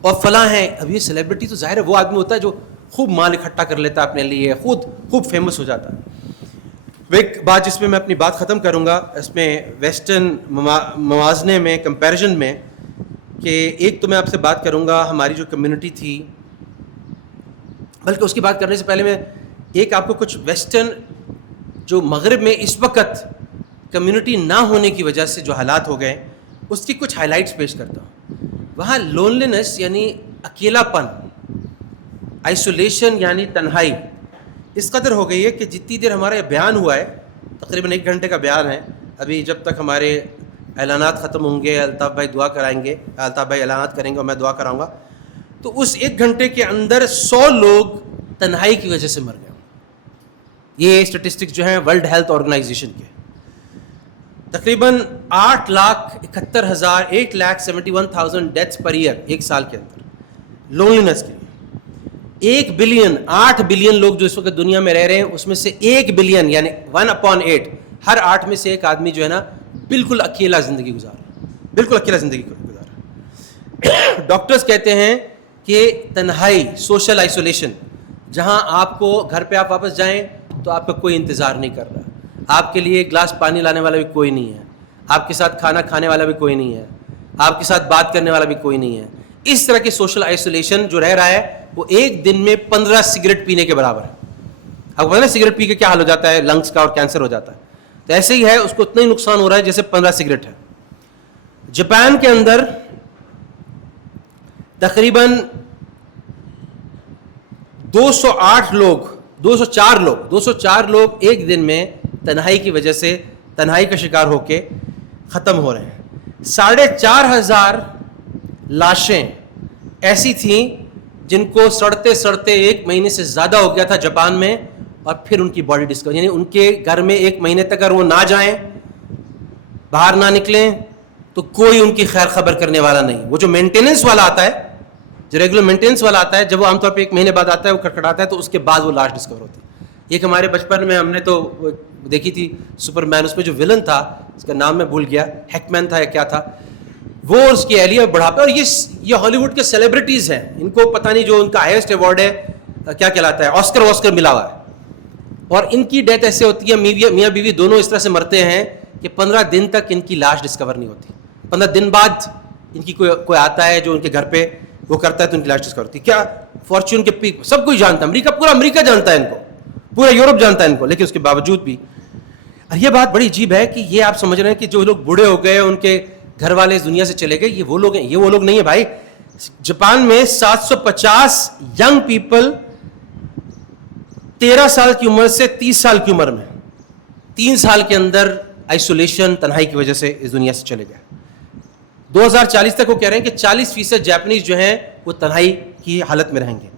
اور فلاں ہیں. اب یہ سیلیبریٹی تو ظاہر ہے وہ آدمی ہوتا ہے جو خوب مال اکٹھا کر لیتا ہے اپنے لیے، خوب فیمس ہو جاتا ہے. ایک بات جس میں اپنی بات ختم کروں گا اس میں ویسٹرن موازنے میں، کمپیریزن میں، کہ ایک تو میں آپ سے بات کروں گا ہماری جو کمیونٹی تھی، بلکہ اس کی بات کرنے سے پہلے میں ایک آپ کو کچھ ویسٹرن جو مغرب میں اس وقت کمیونٹی نہ ہونے کی وجہ سے جو حالات ہو گئے اس کی کچھ ہائی لائٹس پیش کرتا ہوں. وہاں لونلینس یعنی اکیلا پن، آئسولیشن یعنی تنہائی اس قدر ہو گئی ہے کہ جتنی دیر ہمارا یہ بیان ہوا ہے، تقریباً 1 گھنٹے کا بیان ہے، ابھی جب تک ہمارے اعلانات ختم ہوں گے، الطاف بھائی دعا کرائیں گے، الطاف بھائی اعلانات کریں گے اور میں دعا کراؤں گا، تو اس 1 گھنٹے کے اندر 100 لوگ تنہائی کی وجہ سے مر گئے. یہ اسٹیٹسٹکس جو ہیں ورلڈ ہیلتھ آرگنائزیشن کے، تقریباً 8,71,000 ڈیتھس پر ایئر ایک سال کے اندر لونلینس کے لیے. 1 بلین 8 بلین لوگ جو اس وقت دنیا میں رہ رہے ہیں اس میں سے 1 بلین یعنی 1/8، ہر 8 میں سے ایک آدمی جو ہے نا بالکل اکیلا زندگی گزار رہا ہے، بالکل اکیلا زندگی گزار رہا ہے. ڈاکٹرز کہتے ہیں کہ تنہائی، سوشل آئسولیشن، جہاں آپ کو گھر پہ آپ واپس جائیں تو آپ کا کوئی انتظار نہیں کر رہا، آپ کے لیے ایک گلاس پانی لانے والا بھی کوئی نہیں ہے، آپ کے ساتھ کھانا کھانے والا بھی کوئی نہیں ہے، آپ کے ساتھ بات کرنے والا بھی کوئی نہیں ہے. اس طرح کی سوشل آئسولیشن جو رہ رہا ہے وہ ایک دن میں 15 سگریٹ پینے کے برابر ہے. آپ کو پتہ ہے سگریٹ پی کے کیا حال ہو جاتا ہے، لنگس کا اور کینسر ہو جاتا ہے، تو ایسے ہی ہے، اس کو اتنا ہی نقصان ہو رہا ہے جیسے 15 سگریٹ ہے. جاپان کے اندر تقریباً 204 لوگ ایک دن میں تنہائی کی وجہ سے تنہائی کا شکار ہو کے ختم ہو رہے ہیں. 4,500 لاشیں ایسی تھیں جن کو سڑتے 1 مہینے سے زیادہ ہو گیا تھا جاپان میں، اور پھر ان کی باڈی ڈسکور، یعنی ان کے گھر میں 1 مہینے تک اگر وہ نہ جائیں، باہر نہ نکلیں، تو کوئی ان کی خیر خبر کرنے والا نہیں. وہ جو مینٹیننس والا آتا ہے، جو ریگولر مینٹیننس والا آتا ہے، جب وہ عام طور پہ 1 مہینے بعد آتا ہے، وہ کھٹکھٹاتا ہے، تو اس کے بعد وہ لاش ڈسکور ہوتی ہے. ایک ہمارے بچپن میں ہم نے تو دیکھی تھی سپر مین، اس میں جو ولن تھا اس کا نام میں بھول گیا، ہیک مین تھا یا کیا تھا، وہ اس کی اہلیہ بڑھاپے. اور یہ ہالی ووڈ کے سیلیبریٹیز ہیں, ان کو پتہ نہیں جو ان کا ہائیسٹ ایوارڈ ہے کیا کہلاتا ہے, آسکر ملا ہوا ہے. اور ان کی ڈیتھ ایسے ہوتی ہے, میاں بیوی دونوں اس طرح سے مرتے ہیں کہ 15 دن تک ان کی لاش ڈسکور نہیں ہوتی. 15 دن بعد ان کی کوئی آتا ہے جو ان کے گھر پہ وہ کرتا ہے تو ان کی لاش ڈسکور ہوتی ہے. کیا فارچون کے پیک سب کوئی جانتا ہے, پورا امریکہ جانتا ہے ان کو, پورا یورپ جانتا ہے ان کو, لیکن اس کے باوجود بھی. اور یہ بات بڑی عجیب ہے کہ یہ آپ سمجھ رہے ہیں کہ جو لوگ بوڑھے ہو گئے, ان کے گھر والے اس دنیا سے چلے گئے, یہ وہ لوگ ہیں. یہ وہ لوگ نہیں ہیں بھائی. جاپان میں 750 ینگ پیپل 13 سال کی عمر سے 30 سال کی عمر میں 3 سال کے اندر آئسولیشن, تنہائی کی وجہ سے اس دنیا سے چلے گئے. 2040 تک وہ کہہ رہے ہیں کہ 40% جاپنیز جو ہیں وہ تنہائی کی حالت میں رہیں گے.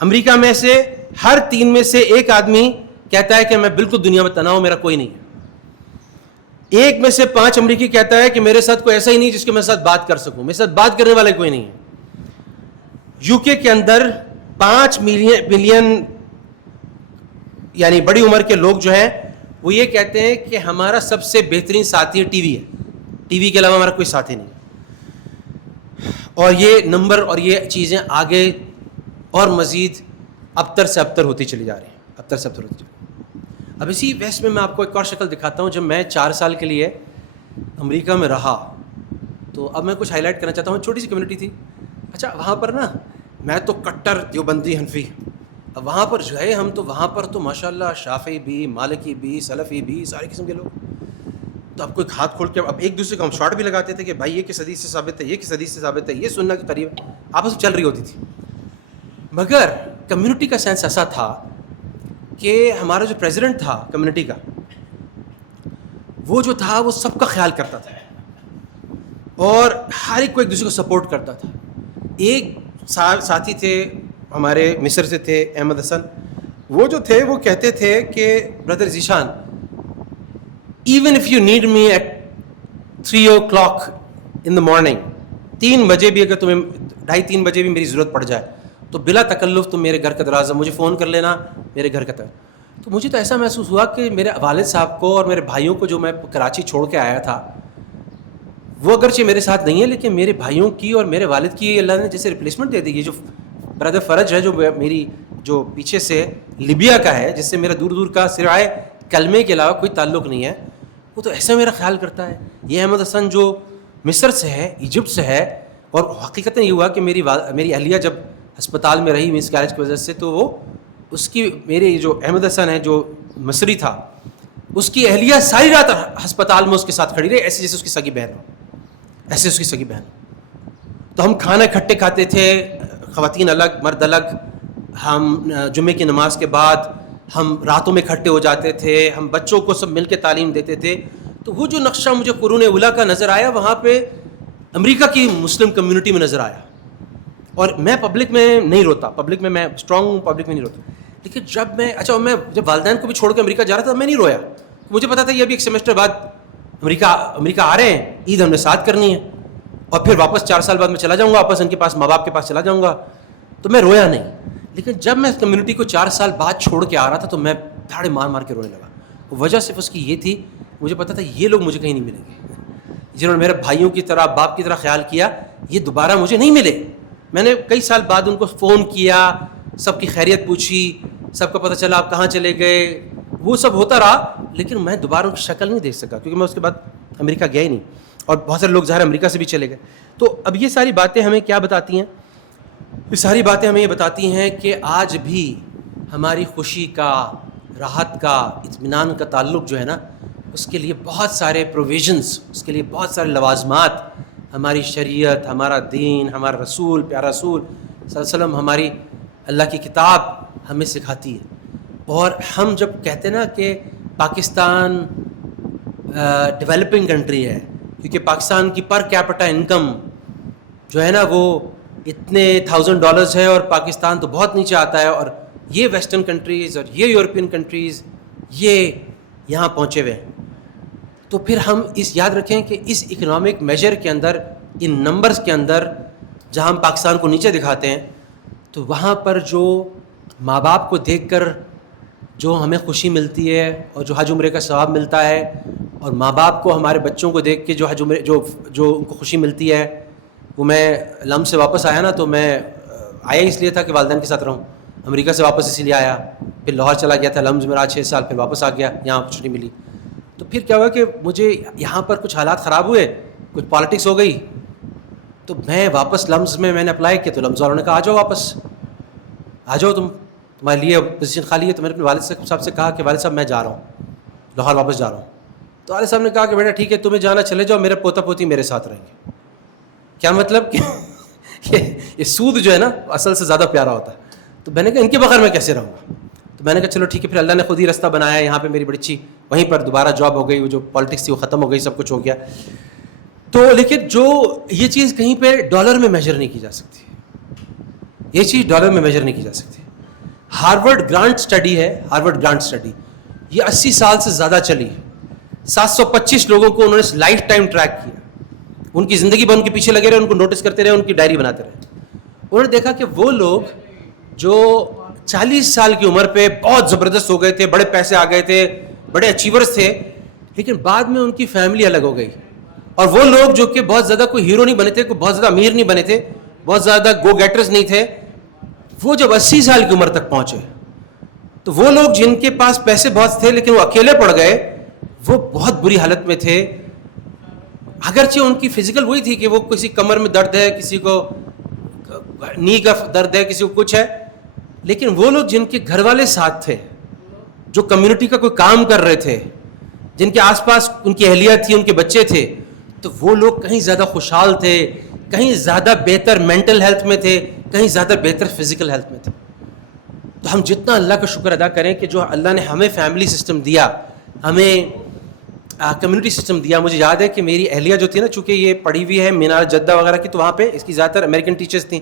امریکہ میں سے ہر 3 میں سے 1 آدمی کہتا ہے کہ میں بالکل دنیا میں تنہا ہوں, میرا کوئی نہیں ہے. 1 میں سے 5 امریکی کہتا ہے کہ میرے ساتھ کوئی ایسا ہی نہیں جس کے میرے ساتھ بات کر سکوں, میرے ساتھ بات کرنے والا کوئی نہیں ہے. یو کے اندر 5 ملین یعنی بڑی عمر کے لوگ جو ہیں وہ یہ کہتے ہیں کہ ہمارا سب سے بہترین ساتھی ٹی وی ہے, ٹی وی کے علاوہ ہمارا کوئی ساتھی نہیں. اور یہ نمبر اور یہ چیزیں آگے اور مزید ابتر سے ابتر ہوتی چلی جا رہی ہیں, ابتر سے ابتر ہوتی چلی. اب اسی بحث میں آپ کو ایک اور شکل دکھاتا ہوں. جب میں 4 سال کے لیے امریکہ میں رہا تو اب میں کچھ ہائی لائٹ کرنا چاہتا ہوں. چھوٹی سی کمیونٹی تھی. اچھا وہاں پر نا میں تو کٹر دیوبندی حنفی, اب وہاں پر جو ہے ہم تو وہاں پر تو ماشاء اللہ شافعی بھی, مالکی بھی, سلفی بھی, سارے قسم کے لوگ. تو اب کوئی ہاتھ کھول کے اب ایک دوسرے کو ہم شارٹ بھی لگاتے تھے کہ بھائی یہ کس حدیث سے ثابت ہے, یہ کس حدیث سے ثابت ہے, یہ سننا کے قریب آپس میں چل رہی ہوتی تھی. مگر کمیونٹی کا سینس ایسا تھا کہ ہمارا جو پریزیڈنٹ تھا کمیونٹی کا, وہ جو تھا وہ سب کا خیال کرتا تھا اور ہر ایک کو ایک دوسرے کو سپورٹ کرتا تھا. ایک ساتھی تھے ہمارے مصر سے تھے, احمد حسن, وہ جو تھے وہ کہتے تھے کہ brother Zeeshan, even if you need me at 3 o'clock in the morning, 3 بجے بھی اگر تمہیں 2:30-3 بجے بھی میری ضرورت پڑ جائے تو بلا تکلف تم میرے گھر کا دروازہ مجھے فون کر لینا, میرے گھر کا تک. تو مجھے تو ایسا محسوس ہوا کہ میرے والد صاحب کو اور میرے بھائیوں کو جو میں کراچی چھوڑ کے آیا تھا وہ اگرچہ میرے ساتھ نہیں ہے, لیکن میرے بھائیوں کی اور میرے والد کی اللہ نے جیسے ریپلیسمنٹ دے دی. یہ جو برادر فرج ہے جو میری جو پیچھے سے لیبیا کا ہے, جس سے میرا دور دور کا سوائے کلمے کے علاوہ کوئی تعلق نہیں ہے, وہ تو ایسا میرا خیال کرتا ہے. یہ احمد حسن جو مصر سے ہے, ایجپٹ سے ہے, اور حقیقتاً یہ ہوا کہ میری اہلیہ جب ہسپتال میں رہی مس کیریج کی وجہ سے, تو وہ اس کی میرے جو احمد حسن ہے جو مصری تھا, اس کی اہلیہ ساری رات ہسپتال میں اس کے ساتھ کھڑی رہی, ایسے جیسے اس کی سگی بہن ہو, ایسے اس کی سگی بہن. تو ہم کھانا اکٹھے کھاتے تھے, خواتین الگ مرد الگ. ہم جمعے کی نماز کے بعد ہم راتوں میں اکٹھے ہو جاتے تھے, ہم بچوں کو سب مل کے تعلیم دیتے تھے. تو وہ جو نقشہ مجھے قرون اولیٰ کا نظر آیا, وہاں پہ امریکہ کی مسلم کمیونٹی میں نظر آیا. اور میں پبلک میں نہیں روتا, پبلک میں اسٹرانگ ہوں, پبلک میں نہیں روتا. لیکن جب میں جب والدین کو بھی چھوڑ کے امریکہ جا رہا تھا میں نہیں رویا. مجھے پتا تھا یہ ابھی 1 سیمسٹر بعد امریکہ آ رہے ہیں, عید ہم نے ساتھ کرنی ہے, اور پھر واپس 4 سال بعد میں چلا جاؤں گا واپس ان کے پاس, ماں باپ کے پاس چلا جاؤں گا. تو میں رویا نہیں. لیکن جب میں کمیونٹی کو 4 سال بعد چھوڑ کے آ رہا تھا تو میں دھاڑے مار مار کے رونے لگا. وجہ صرف اس کی یہ تھی, مجھے پتا تھا یہ لوگ مجھے کہیں نہیں ملیں گے, جنہوں نے میرے بھائیوں کی طرح باپ کی طرح خیال کیا, یہ دوبارہ مجھے نہیں ملے. میں نے کئی سال بعد ان کو فون کیا, سب کی خیریت پوچھی, سب کا پتہ چلا آپ کہاں چلے گئے, وہ سب ہوتا رہا, لیکن میں دوبارہ ان کی شکل نہیں دیکھ سکا کیونکہ میں اس کے بعد امریکہ گیا ہی نہیں, اور بہت سارے لوگ ظاہر امریکہ سے بھی چلے گئے. تو اب یہ ساری باتیں ہمیں کیا بتاتی ہیں؟ یہ ساری باتیں ہمیں یہ بتاتی ہیں کہ آج بھی ہماری خوشی کا, راحت کا, اطمینان کا تعلق جو ہے نا, اس کے لیے بہت سارے پروویژنس, اس کے لیے بہت سارے لوازمات ہماری شریعت, ہمارا دین, ہمارا رسول, پیارا رسول صلی اللہ علیہ وسلم, ہماری اللہ کی کتاب ہمیں سکھاتی ہے. اور ہم جب کہتے ہیں نا کہ پاکستان ڈیولپنگ کنٹری ہے, کیونکہ پاکستان کی پر کیپٹا انکم جو ہے نا وہ اتنے $1000 ہے, اور پاکستان تو بہت نیچے آتا ہے, اور یہ ویسٹرن کنٹریز اور یہ یورپین کنٹریز یہ یہاں پہنچے ہوئے ہیں. تو پھر ہم یاد رکھیں کہ اس اکنامک میجر کے اندر, ان نمبرز کے اندر, جہاں ہم پاکستان کو نیچے دکھاتے ہیں, تو وہاں پر جو ماں باپ کو دیکھ کر جو ہمیں خوشی ملتی ہے اور جو حج عمرے کا ثواب ملتا ہے, اور ماں باپ کو ہمارے بچوں کو دیکھ کے جو ان کو خوشی ملتی ہے، وہ میں لمس سے واپس آیا نا تو میں آیا اس لیے تھا کہ والدین کے ساتھ رہوں. امریکہ سے واپس اسی لیے آیا، پھر لاہور چلا گیا تھا لمس میں رہا 6 سال، پھر واپس آ گیا، یہاں اپرچونیٹی ملی. تو پھر کیا ہوا کہ مجھے یہاں پر کچھ حالات خراب ہوئے، کچھ پالیٹکس ہو گئی، تو میں واپس لمس میں نے اپلائی کیا. تو لمس والوں نے کہا آ جاؤ واپس، آ جاؤ تمہارے لیے پوزیشن خالی ہے. تو میں نے اپنے والد صاحب سے کہا کہ والد صاحب میں جا رہا ہوں لاہور، واپس جا رہا ہوں. تو والد صاحب نے کہا کہ بیٹا ٹھیک ہے تمہیں جانا چلے جاؤ، میرا پوتا پوتی میرے ساتھ رہیں گے. کیا مطلب کہ یہ سود جو ہے نا اصل سے زیادہ پیارا ہوتا ہے. تو میں نے کہا ان کے بغیر میں کیسے رہوں گا. تو میں نے کہا چلو ٹھیک ہے. پھر اللہ نے خود ہی رستہ بنایا، یہاں پہ میری بڑی اچھی وہیں پر دوبارہ جاب ہو گئی، وہ جو پالیٹکس تھی وہ ختم ہو گئی، سب کچھ ہو گیا. تو لیکن جو یہ چیز کہیں پہ ڈالر میں میجر نہیں کی جا سکتی، یہ چیز ڈالر میں میجر نہیں کی جا سکتی. ہارورڈ گرانٹ اسٹڈی ہے، ہارورڈ گرانٹ اسٹڈی یہ 80 سال سے زیادہ چلی ہے. 725 لوگوں کو انہوں نے لائف ٹائم ٹریک کیا، ان کی زندگی بھر ان کے پیچھے لگے رہے، ان کو نوٹس کرتے رہے، ان کی ڈائری بناتے رہے. انہوں نے دیکھا کہ وہ لوگ جو 40 سال کی عمر پہ بہت زبردست ہو گئے تھے، بڑے پیسے آ گئے تھے، بڑے اچیورز تھے، لیکن بعد میں ان کی فیملی الگ ہو گئی. اور وہ لوگ جو کہ بہت زیادہ کوئی ہیرو نہیں بنے تھے، کوئی بہت زیادہ امیر نہیں بنے تھے، بہت زیادہ گو گیٹرز نہیں تھے، وہ جب 80 سال کی عمر تک پہنچے تو وہ لوگ جن کے پاس پیسے بہت تھے لیکن وہ اکیلے پڑ گئے، وہ بہت بری حالت میں تھے. اگرچہ ان کی فزیکل وہی تھی کہ وہ کسی کمر میں درد ہے، کسی کو نی کا درد ہے، کسی کو کچھ ہے، لیکن وہ لوگ جن کے گھر والے ساتھ تھے، جو کمیونٹی کا کوئی کام کر رہے تھے، جن کے آس پاس ان کی اہلیہ تھی، ان کے بچے تھے، تو وہ لوگ کہیں زیادہ خوشحال تھے، کہیں زیادہ بہتر مینٹل ہیلتھ میں تھے، کہیں زیادہ بہتر فزیکل ہیلتھ میں تھے. تو ہم جتنا اللہ کا شکر ادا کریں کہ جو اللہ نے ہمیں فیملی سسٹم دیا، ہمیں کمیونٹی سسٹم دیا. مجھے یاد ہے کہ میری اہلیہ جو تھی نا، چونکہ یہ پڑھی ہوئی ہے مینار جدہ وغیرہ کی، تو وہاں پہ اس کی زیادہ تر امریکن ٹیچرز تھیں،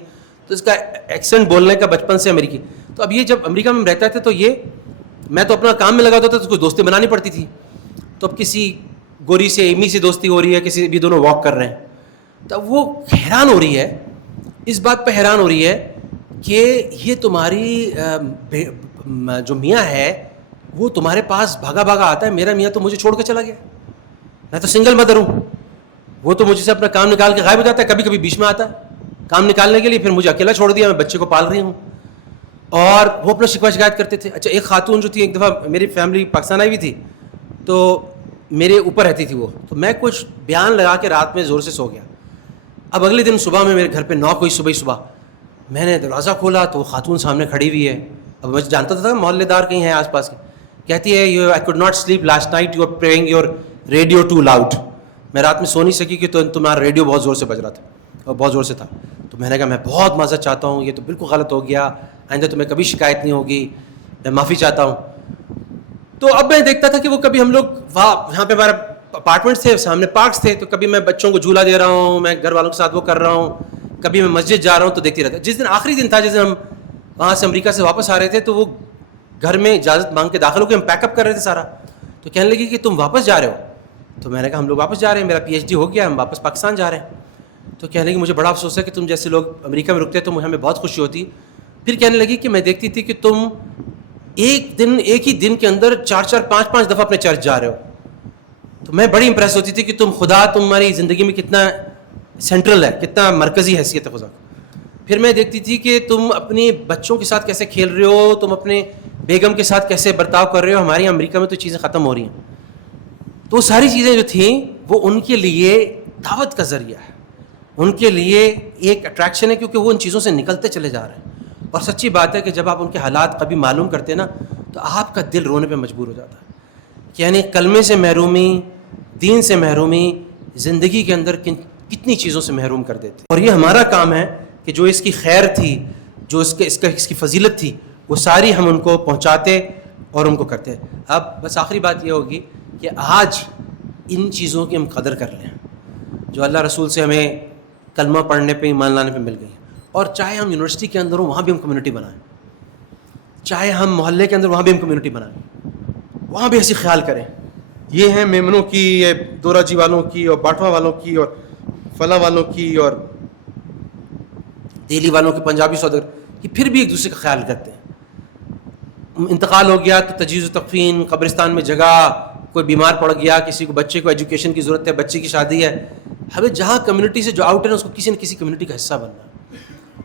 تو اس کا ایکسنٹ بولنے کا بچپن سے امریکی. تو اب یہ جب امریکہ میں رہتا تھا تو یہ میں تو اپنا کام میں لگا ہوتا تھا، تو کچھ دوستی بنانی پڑتی تھی. تو اب کسی گوری سے ایمی سے دوستی ہو رہی ہے، کسی بھی دونوں واک کر رہے ہیں، تو وہ حیران ہو رہی ہے، اس بات پہ حیران ہو رہی ہے کہ یہ تمہاری جو میاں ہے وہ تمہارے پاس بھاگا بھاگا آتا ہے، میرا میاں تو مجھے چھوڑ کے چلا گیا، میں تو سنگل مدر ہوں، وہ تو مجھ سے اپنا کام نکال کے غائب ہو جاتا ہے، کبھی کبھی بیچ میں آتا ہے کام نکالنے کے لیے، پھر مجھے اکیلا چھوڑ دیا، میں بچے کو پال رہی ہوں. اور وہ اپنا شکوہ شکایت کرتے تھے. اچھا ایک خاتون جو تھی، ایک دفعہ میری فیملی پاکستان آئی ہوئی تھی، تو میرے اوپر رہتی تھی وہ، تو میں کچھ بیان لگا کے رات میں زور سے سو گیا. اب اگلے دن صبح میں میرے گھر پہ نوک ہوئی، صبح میں نے دروازہ کھولا تو وہ خاتون سامنے کھڑی ہوئی ہے. اب میں جانتا تھا محلے دار کہیں ہیں آس پاس کے. کہتی ہے I could not sleep last night, you are playing your radio too loud. میں رات میں سو نہیں سکی کہ تمہارا ریڈیو بہت زور سے بج رہا تھا اور بہت زور سے تھا. تو میں نے کہا میں بہت معذرت چاہتا ہوں، یہ تو بالکل غلط ہو گیا، آئندہ تمہیں کبھی شکایت نہیں ہوگی، میں معافی چاہتا ہوں. تو اب میں دیکھتا تھا کہ وہ کبھی ہم لوگ یہاں پہ ہمارا اپارٹمنٹس تھے، سامنے پارکس تھے، تو کبھی میں بچوں کو جھولا دے رہا ہوں، میں گھر والوں کے ساتھ وہ کر رہا ہوں، کبھی میں مسجد جا رہا ہوں، تو دیکھتی رہتا. جس دن آخری دن تھا، جس دن ہم وہاں سے امریکہ سے واپس آ رہے تھے، تو وہ گھر میں اجازت مانگ کے داخل ہو کے ہم پیک اپ کر رہے تھے سارا. تو کہنے لگی کہ تم واپس جا رہے ہو؟ تو میں نے کہا ہم لوگ واپس جا رہے ہیں، میرا PhD ہو گیا، ہم واپس پاکستان جا رہے ہیں. تو کہنے لگی مجھے بڑا افسوس ہے کہ تم جیسے لوگ امریکہ میں رکتے تو ہمیں بہت خوشی ہوتی. پھر کہنے لگی کہ میں دیکھتی تھی کہ تم ایک ہی دن کے اندر 4 5 دفعہ اپنے چرچ جا رہے ہو. تو میں بڑی امپریس ہوتی تھی کہ خدا تمہاری زندگی میں کتنا سینٹرل ہے، کتنا مرکزی حیثیت ہے خدا. پھر میں دیکھتی تھی کہ تم اپنے بچوں کے ساتھ کیسے کھیل رہے ہو، تم اپنے بیگم کے ساتھ کیسے برتاؤ کر رہے ہو. ہمارے یہاں امریکہ میں تو چیزیں ختم ہو رہی ہیں. تو ساری چیزیں جو تھیں وہ ان کے لیے دعوت کا ذریعہ ہے، ان کے لیے ایک اٹریکشن ہے، کیونکہ وہ ان چیزوں سے نکلتے چلے جا رہے ہیں. اور سچی بات ہے کہ جب آپ ان کے حالات کبھی معلوم کرتے ہیں نا، تو آپ کا دل رونے پہ مجبور ہو جاتا ہے. یعنی کلمے سے محرومی، دین سے محرومی زندگی کے اندر کتنی چیزوں سے محروم کر دیتے. اور یہ ہمارا کام ہے کہ جو اس کی خیر تھی، جو اس کی فضیلت تھی، وہ ساری ہم ان کو پہنچاتے اور ان کو کرتے. اب بس آخری بات یہ ہوگی کہ آج ان چیزوں کی ہم قدر کر لیں جو اللہ رسول سے ہمیں کلمہ پڑھنے پہ، ایمان لانے پہ مل گئی. اور چاہے ہم یونیورسٹی کے اندر ہوں، وہاں بھی ہم کمیونٹی بنائیں، چاہے ہم محلے کے اندر وہاں بھی ہم کمیونٹی بنائیں، وہاں بھی ایسی خیال کریں. یہ ہیں میمنوں کی، یہ دورا جی والوں کی، اور باٹوا والوں کی، اور فلاں والوں کی، اور دہلی والوں کی، پنجابی سوداگر کی، پھر بھی ایک دوسرے کا خیال کرتے ہیں. انتقال ہو گیا تو تجہیز و تکفین، قبرستان میں جگہ، کوئی بیمار پڑ گیا, کسی کو بچے کو ایجوکیشن کی ضرورت ہے, بچے کی شادی ہے, ہمیں جہاں کمیونٹی سے جو آؤٹ ہے اس کو کسی نہ کسی کمیونٹی کا حصہ بننا ہے.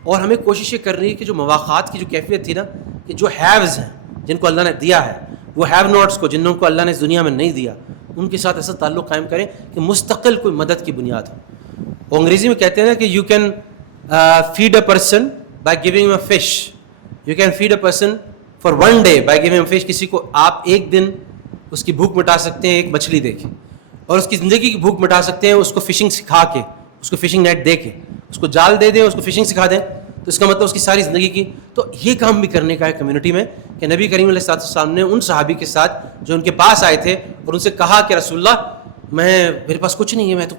اور ہمیں کوشش یہ کرنی ہے کہ جو مواقعات کی جو کیفیت تھی نا, کہ جو ہیوز ہیں جن کو اللہ نے دیا ہے, وہ ہیو ناٹس کو جنہوں کو اللہ نے اس دنیا میں نہیں دیا, ان کے ساتھ ایسا تعلق قائم کریں کہ مستقل کوئی مدد کی بنیاد ہو. وہ انگریزی میں کہتے ہیں نا کہ you can feed a person by giving a fish, you can feed a person for one day by giving a fish. کسی کو آپ ایک دن اس کی بھوک مٹا سکتے ہیں ایک مچھلی دے کے, اور اس کی زندگی کی بھوک مٹا سکتے ہیں اس کو فشنگ سکھا کے, اس کو فشنگ نیٹ دے کے, اس کو جال دے دیں, اس کو فشنگ سکھا دیں, تو اس کا مطلب اس کی ساری زندگی کی. تو یہ کام بھی کرنے کا ہے کمیونٹی میں, کہ نبی کریم علیہ السلام نے ان صحابی کے ساتھ جو ان کے پاس آئے تھے اور ان سے کہا کہ رسول اللہ میرے پاس کچھ نہیں ہے, میں تو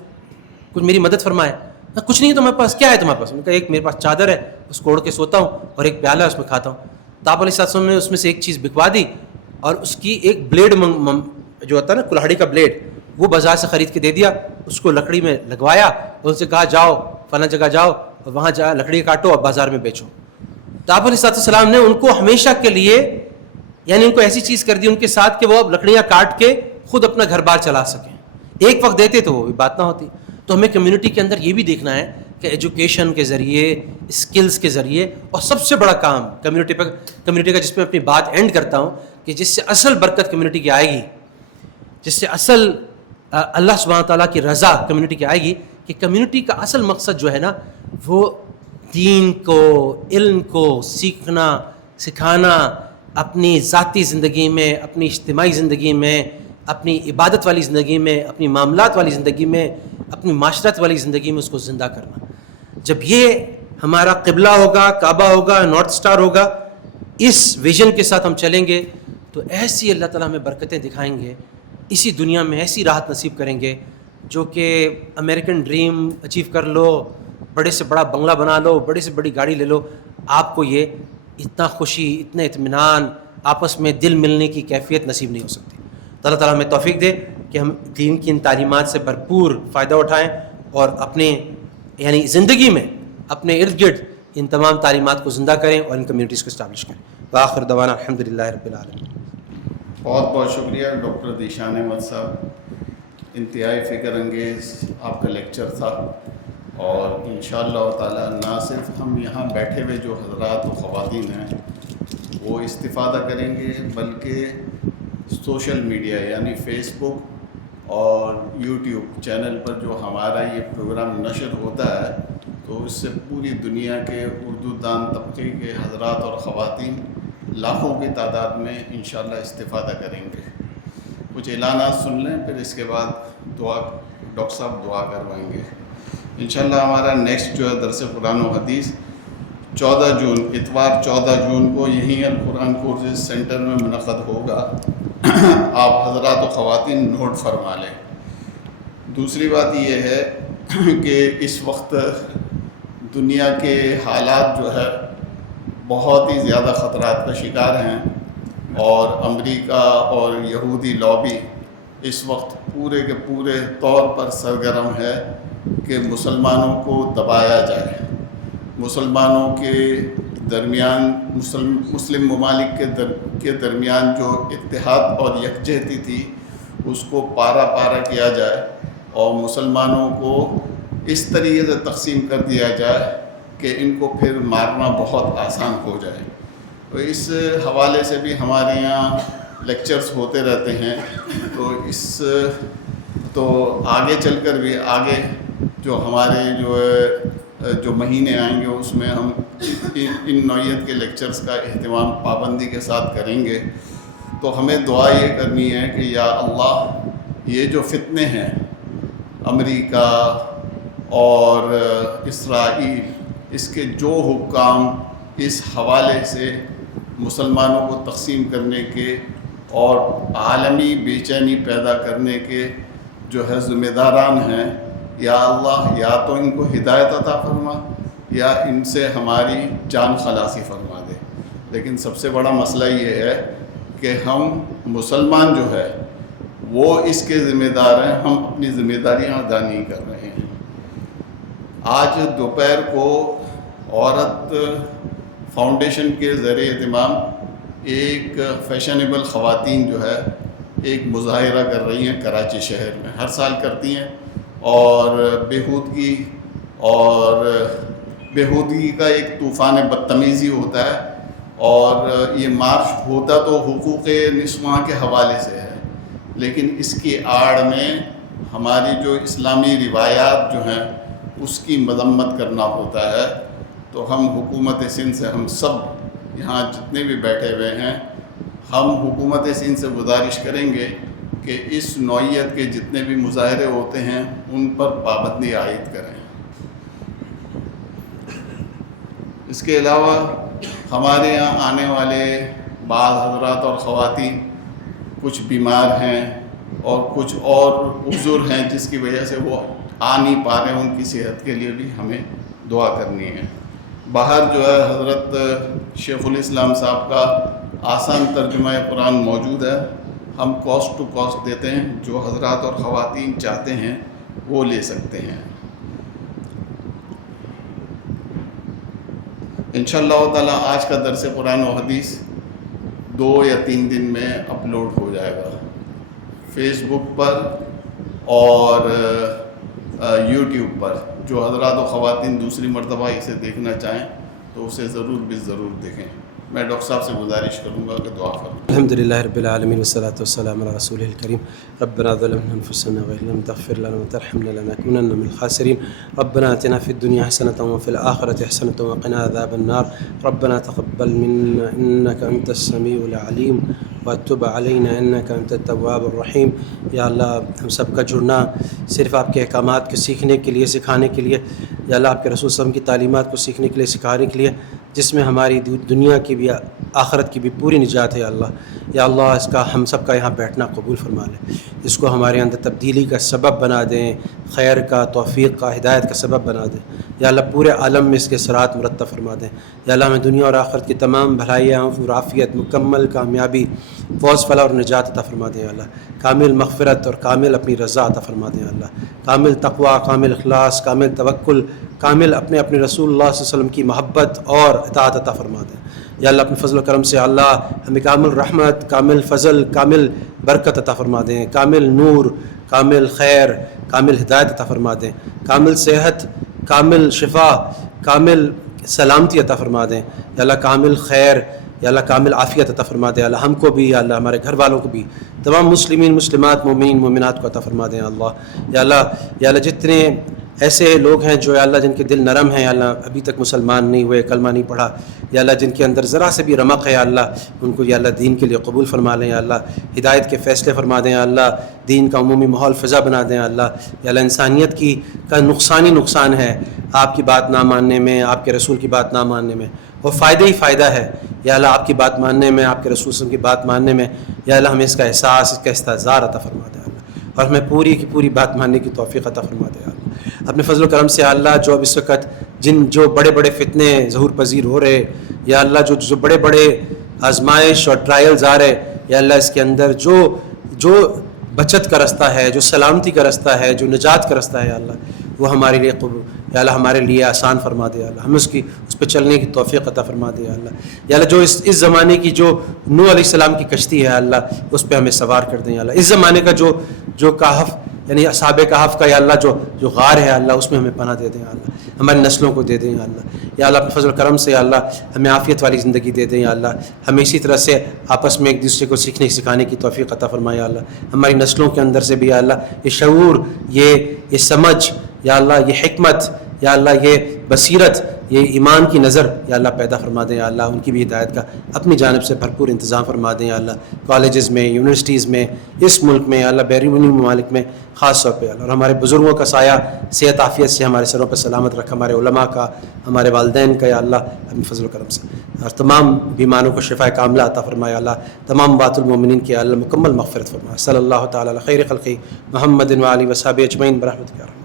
کچھ میری مدد فرمائے. کچھ نہیں ہے تمہارے پاس, کیا ہے تمہارے پاس؟ ان کا ایک میرے پاس چادر ہے, اس کو اوڑھ کے سوتا ہوں, اور ایک پیالہ ہے اس میں کھاتا ہوں. تو آپ علیہ السلام نے اس میں سے ایک چیز بکوا دی, اور اس کی ایک بلیڈ جو ہوتا ہے نا کلہاڑی کا بلیڈ, وہ بازار سے خرید کے دے دیا, اس کو لکڑی میں لگوایا, اور ان سے کہا جاؤ فلاں جگہ جاؤ اور وہاں جا لکڑی کاٹو اور بازار میں بیچو. تو آپ علیہ السلام نے ان کو ہمیشہ کے لیے, یعنی ان کو ایسی چیز کر دی ان کے ساتھ کہ وہ اب لکڑیاں کاٹ کے خود اپنا گھر بار چلا سکیں. ایک وقت دیتے تو وہ بات نہ ہوتی. تو ہمیں کمیونٹی کے اندر یہ بھی دیکھنا ہے کہ ایجوکیشن کے ذریعے, اسکلز کے ذریعے, اور سب سے بڑا کام کمیونٹی کا جس میں اپنی بات اینڈ کرتا ہوں, کہ جس سے اصل برکت کمیونٹی کی آئے گی, جس سے اصل اللہ سبحانہ تعالیٰ کی رضا کمیونٹی کی آئے گی, کہ کمیونٹی کا اصل مقصد جو ہے نا وہ دین کو, علم کو سیکھنا سکھانا, اپنی ذاتی زندگی میں, اپنی اجتماعی زندگی میں, اپنی عبادت والی زندگی میں, اپنی معاملات والی زندگی میں, اپنی معاشرت والی زندگی میں اس کو زندہ کرنا. جب یہ ہمارا قبلہ ہوگا, کعبہ ہوگا, نارتھ اسٹار ہوگا, اس ویژن کے ساتھ ہم چلیں گے تو ایسی اللہ تعالیٰ ہمیں برکتیں دکھائیں گے, اسی دنیا میں ایسی راحت نصیب کریں گے, جو کہ امریکن ڈریم اچیو کر لو, بڑے سے بڑا بنگلہ بنا لو, بڑی سے بڑی گاڑی لے لو, آپ کو یہ اتنا خوشی, اتنا اطمینان, آپس میں دل ملنے کی کیفیت نصیب نہیں ہو سکتی. تو اللہ تعالیٰ ہمیں توفیق دے کہ ہم دین کی ان تعلیمات سے بھرپور فائدہ اٹھائیں, اور اپنے یعنی زندگی میں اپنے ارد گرد ان تمام تعلیمات کو زندہ کریں اور ان کمیونٹیز کو اسٹیبلش کریں. وآخر دعوانا الحمدللہ رب العالمین. بہت بہت شکریہ ڈاکٹر ذیشان احمد صاحب, انتہائی فکر انگیز آپ کا لیکچر تھا. اور انشاءاللہ تعالیٰ نہ صرف ہم یہاں بیٹھے ہوئے جو حضرات و خواتین ہیں وہ استفادہ کریں گے, بلکہ سوشل میڈیا یعنی فیس بک اور یوٹیوب چینل پر جو ہمارا یہ پروگرام نشر ہوتا ہے تو اس سے پوری دنیا کے اردو دان طبقے کے حضرات اور خواتین لاکھوں کی تعداد میں انشاءاللہ استفادہ کریں گے. کچھ اعلانات سن لیں, پھر اس کے بعد دعا, ڈاکٹر صاحب دعا کروائیں گے. انشاءاللہ ہمارا نیکسٹ جو ہے درس قرآن و حدیث 14 جون اتوار 14 جون کو یہیں القرآن کورسز سینٹر میں منعقد ہوگا. آپ حضرات و خواتین نوٹ فرما لیں. دوسری بات یہ ہے کہ اس وقت دنیا کے حالات جو ہے بہت ہی زیادہ خطرات کا شکار ہیں, اور امریکہ اور یہودی لابی اس وقت پورے کے پورے طور پر سرگرم ہے کہ مسلمانوں کو دبایا جائے. مسلمانوں کے درمیان مسلم ممالک کے درمیان جو اتحاد اور یکجہتی تھی اس کو پارا پارا کیا جائے, اور مسلمانوں کو اس طریقے سے تقسیم کر دیا جائے کہ ان کو پھر مارنا بہت آسان ہو جائے. تو اس حوالے سے بھی ہمارے یہاں لیکچرز ہوتے رہتے ہیں. تو آگے چل کر بھی آگے جو ہمارے جو مہینے آئیں گے اس میں ہم ان نوعیت کے لیکچرز کا اہتمام پابندی کے ساتھ کریں گے. تو ہمیں دعا یہ کرنی ہے کہ یا اللہ یہ جو فتنے ہیں امریکہ اور اسرائیل, اس کے جو حکام اس حوالے سے مسلمانوں کو تقسیم کرنے کے اور عالمی بے چینی پیدا کرنے کے جو ہے ذمہ داران ہیں, یا اللہ یا تو ان کو ہدایت عطا فرما یا ان سے ہماری جان خلاصی فرما دے. لیکن سب سے بڑا مسئلہ یہ ہے کہ ہم مسلمان جو ہے وہ اس کے ذمہ دار ہیں, ہم اپنی ذمہ داریاں ادا نہیں کر رہے ہیں. آج دوپہر کو عورت فاؤنڈیشن کے زیر اہتمام ایک فیشنیبل خواتین جو ہے ایک مظاہرہ کر رہی ہیں کراچی شہر میں، ہر سال کرتی ہیں، اور بےہودگی کا ایک طوفان بدتمیزی ہوتا ہے، اور یہ مارچ ہوتا تو حقوق نسواں کے حوالے سے ہے، لیکن اس کی آڑ میں ہماری جو اسلامی روایات جو ہیں اس کی مذمت کرنا ہوتا ہے۔ تو ہم حکومت سندھ سے، ہم سب یہاں جتنے بھی بیٹھے ہوئے ہیں، ہم حکومت سندھ سے گزارش کریں گے کہ اس نوعیت کے جتنے بھی مظاہرے ہوتے ہیں ان پر پابندی عائد کریں۔ اس کے علاوہ ہمارے یہاں آنے والے بعض حضرات اور خواتین کچھ بیمار ہیں اور کچھ اور عذر ہیں جس کی وجہ سے وہ آ نہیں پا رہے ہیں، ان کی صحت کے لیے بھی ہمیں دعا کرنی ہے۔ باہر جو ہے حضرت شیخ الاسلام صاحب کا آسان ترجمہ قرآن موجود ہے، ہم کاسٹ ٹو کاسٹ دیتے ہیں، جو حضرات اور خواتین چاہتے ہیں وہ لے سکتے ہیں۔ انشاءاللہ تعالی آج کا درس قرآن و حدیث 2 یا 3 دن میں اپلوڈ ہو جائے گا فیس بک پر اور یوٹیوب پر۔ جو حضرات و خواتین دوسری مرتبہ اسے دیکھنا چاہیں تو اسے ضرور دیکھیں۔ میں ڈاکٹر صاحب سے گزارش کروں گا کہ دعا کریں۔ الحمدللہ رب العالمین والصلاة والسلام علی رسولہ الکریم۔ ربنا ظلمنا انفسنا وإن لم تغفر لنا وترحمنا لنكونن من الخاسرین۔ ربنا آتنا فی الدنیا حسنة وفی الآخرة حسنة وقنا عذاب النار۔ ربنا تقبل منا انک انت السمیع العلیم وتب علینا انک انت التواب الرحیم۔ یا اللہ ہم سب کا جڑنا صرف آپ کے احکامات کو سیکھنے کے لیے، سکھانے کے لیے، یا اللہ آپ کے رسول صلی اللہ علیہ وسلم کی تعلیمات کو سیکھنے کے لیے، سکھانے کے لیے، جس میں ہماری دنیا کی بھی آخرت کی بھی پوری نجات ہے۔ یا اللہ اس کا ہم سب کا یہاں بیٹھنا قبول فرما لیں، اس کو ہمارے اندر تبدیلی کا سبب بنا دیں، خیر کا، توفیق کا، ہدایت کا سبب بنا دیں۔ یا اللہ پورے عالم میں اس کے اثرات مرتب فرما دیں۔ یا اللہ ہمیں دنیا اور آخرت کی تمام بھلائیاں اور عافیت، مکمل کامیابی، فوز فلاح اور نجات عطا فرما دیں۔ اللہ کامل مغفرت اور کامل اپنی رضا عطا فرما دیں۔ اللہ کامل تقوی، کامل اخلاص، کامل توکل، کامل اپنے رسول اللہ صلی اللہ علیہ وسلم کی محبت اور اطاعت عطا فرما دیں۔ یا اللہ اپنے فضل و کرم سے اللہ ہمیں کامل رحمت، کامل فضل، کامل برکت عطا فرما دیں، کامل نور، کامل خیر، کامل ہدایت عطا فرما دیں، کامل صحت، کامل شفا، کامل سلامتی عطا فرما دیں۔ یا اللہ کامل خیر، یا اللہ کامل عافیت عطا فرما دیں۔ اللہ ہم کو بھی، یا اللہ ہمارے گھر والوں کو بھی، تمام مسلمین، مسلمات، مومنین، مومنات کو عطا فرما دیں۔ اللہ یا اللہ جتنے ایسے لوگ ہیں جو یا اللہ جن کے دل نرم ہیں، یا اللہ ابھی تک مسلمان نہیں ہوئے، کلمہ نہیں پڑھا، یا اللہ جن کے اندر ذرا سے بھی رمق ہے، یا اللہ ان کو یا اللہ دین کے لیے قبول فرما لیں۔ یا اللہ ہدایت کے فیصلے فرما دیں۔ یا اللہ دین کا عمومی ماحول فضا بنا دیں۔ یا اللہ انسانیت کا نقصان ہے آپ کی بات نہ ماننے میں، آپ کے رسول کی بات نہ ماننے میں، وہ فائدہ ہی فائدہ ہے یا اللہ آپ کی بات ماننے میں، آپ کے رسول صلی اللہ علیہ وسلم کی بات ماننے میں۔ یا اللہ ہمیں اس کا احساس، اس کا استحضار عطا فرما دے اللہ، اور ہمیں پوری کی پوری بات ماننے کی توفیق عطا فرما دے اللہ۔ اپنے فضل و کرم سے اللہ جو اب اس وقت جو بڑے بڑے فتنے ظہور پذیر ہو رہے، یا اللہ جو بڑے بڑے آزمائش اور ٹرائلز آ رہے، یا اللہ اس کے اندر جو بچت کا رستہ ہے، جو سلامتی کا رستہ ہے، جو نجات کا رستہ ہے، یا اللہ وہ ہمارے لیے یا اللہ ہمارے لیے آسان فرما دے اللہ، ہمیں اس پہ چلنے کی توفیق عطا فرما دے اللہ۔ یا اللہ جو اس زمانے کی جو نوح علیہ السلام کی کشتی ہے اللہ، اس پہ ہمیں سوار کر دیں یا اللہ۔ اس زمانے کا جو کہف یعنی اصحاب کہف کا یا اللہ جو غار ہے اللہ، اس میں ہمیں پناہ دے دیں یا اللہ، ہماری نسلوں کو دے دیں یا اللہ۔ یا اللہ اپنے فضل و کرم سے یا اللہ ہمیں عافیت والی زندگی دے دیں یا اللہ، ہمیں اسی طرح سے آپس میں ایک دوسرے کو سیکھنے سکھانے کی توفیق عطا فرمائے یا اللہ۔ ہماری نسلوں کے اندر سے بھی یا اللہ یہ شعور، یہ سمجھ یا اللہ، یہ حکمت یا اللہ، یہ بصیرت، یہ ایمان کی نظر یا اللہ پیدا فرما دیں یا اللہ، ان کی بھی ہدایت کا اپنی جانب سے بھرپور انتظام فرما دیں یا اللہ، کالجز میں، یونیورسٹیز میں، اس ملک میں یا اللہ، بیرونی ممالک میں خاص طور پہ اللہ، اور ہمارے بزرگوں کا سایہ صحت عافیت سے ہمارے سروں پہ سلامت رکھ، ہمارے علماء کا، ہمارے والدین کا یا اللہ اپنے فضل و کرم سے، اور تمام بیماروں کو شفا کاملہ عطا فرمائے یا اللہ، تمام بات المومنین کی اللہ مکمل مغفرت فرمائے۔ صلی اللہ تعالیٰ علی خیر خلقہ محمد و آلہ و صحبہ اجمعین برحمتک یا رحمۃ۔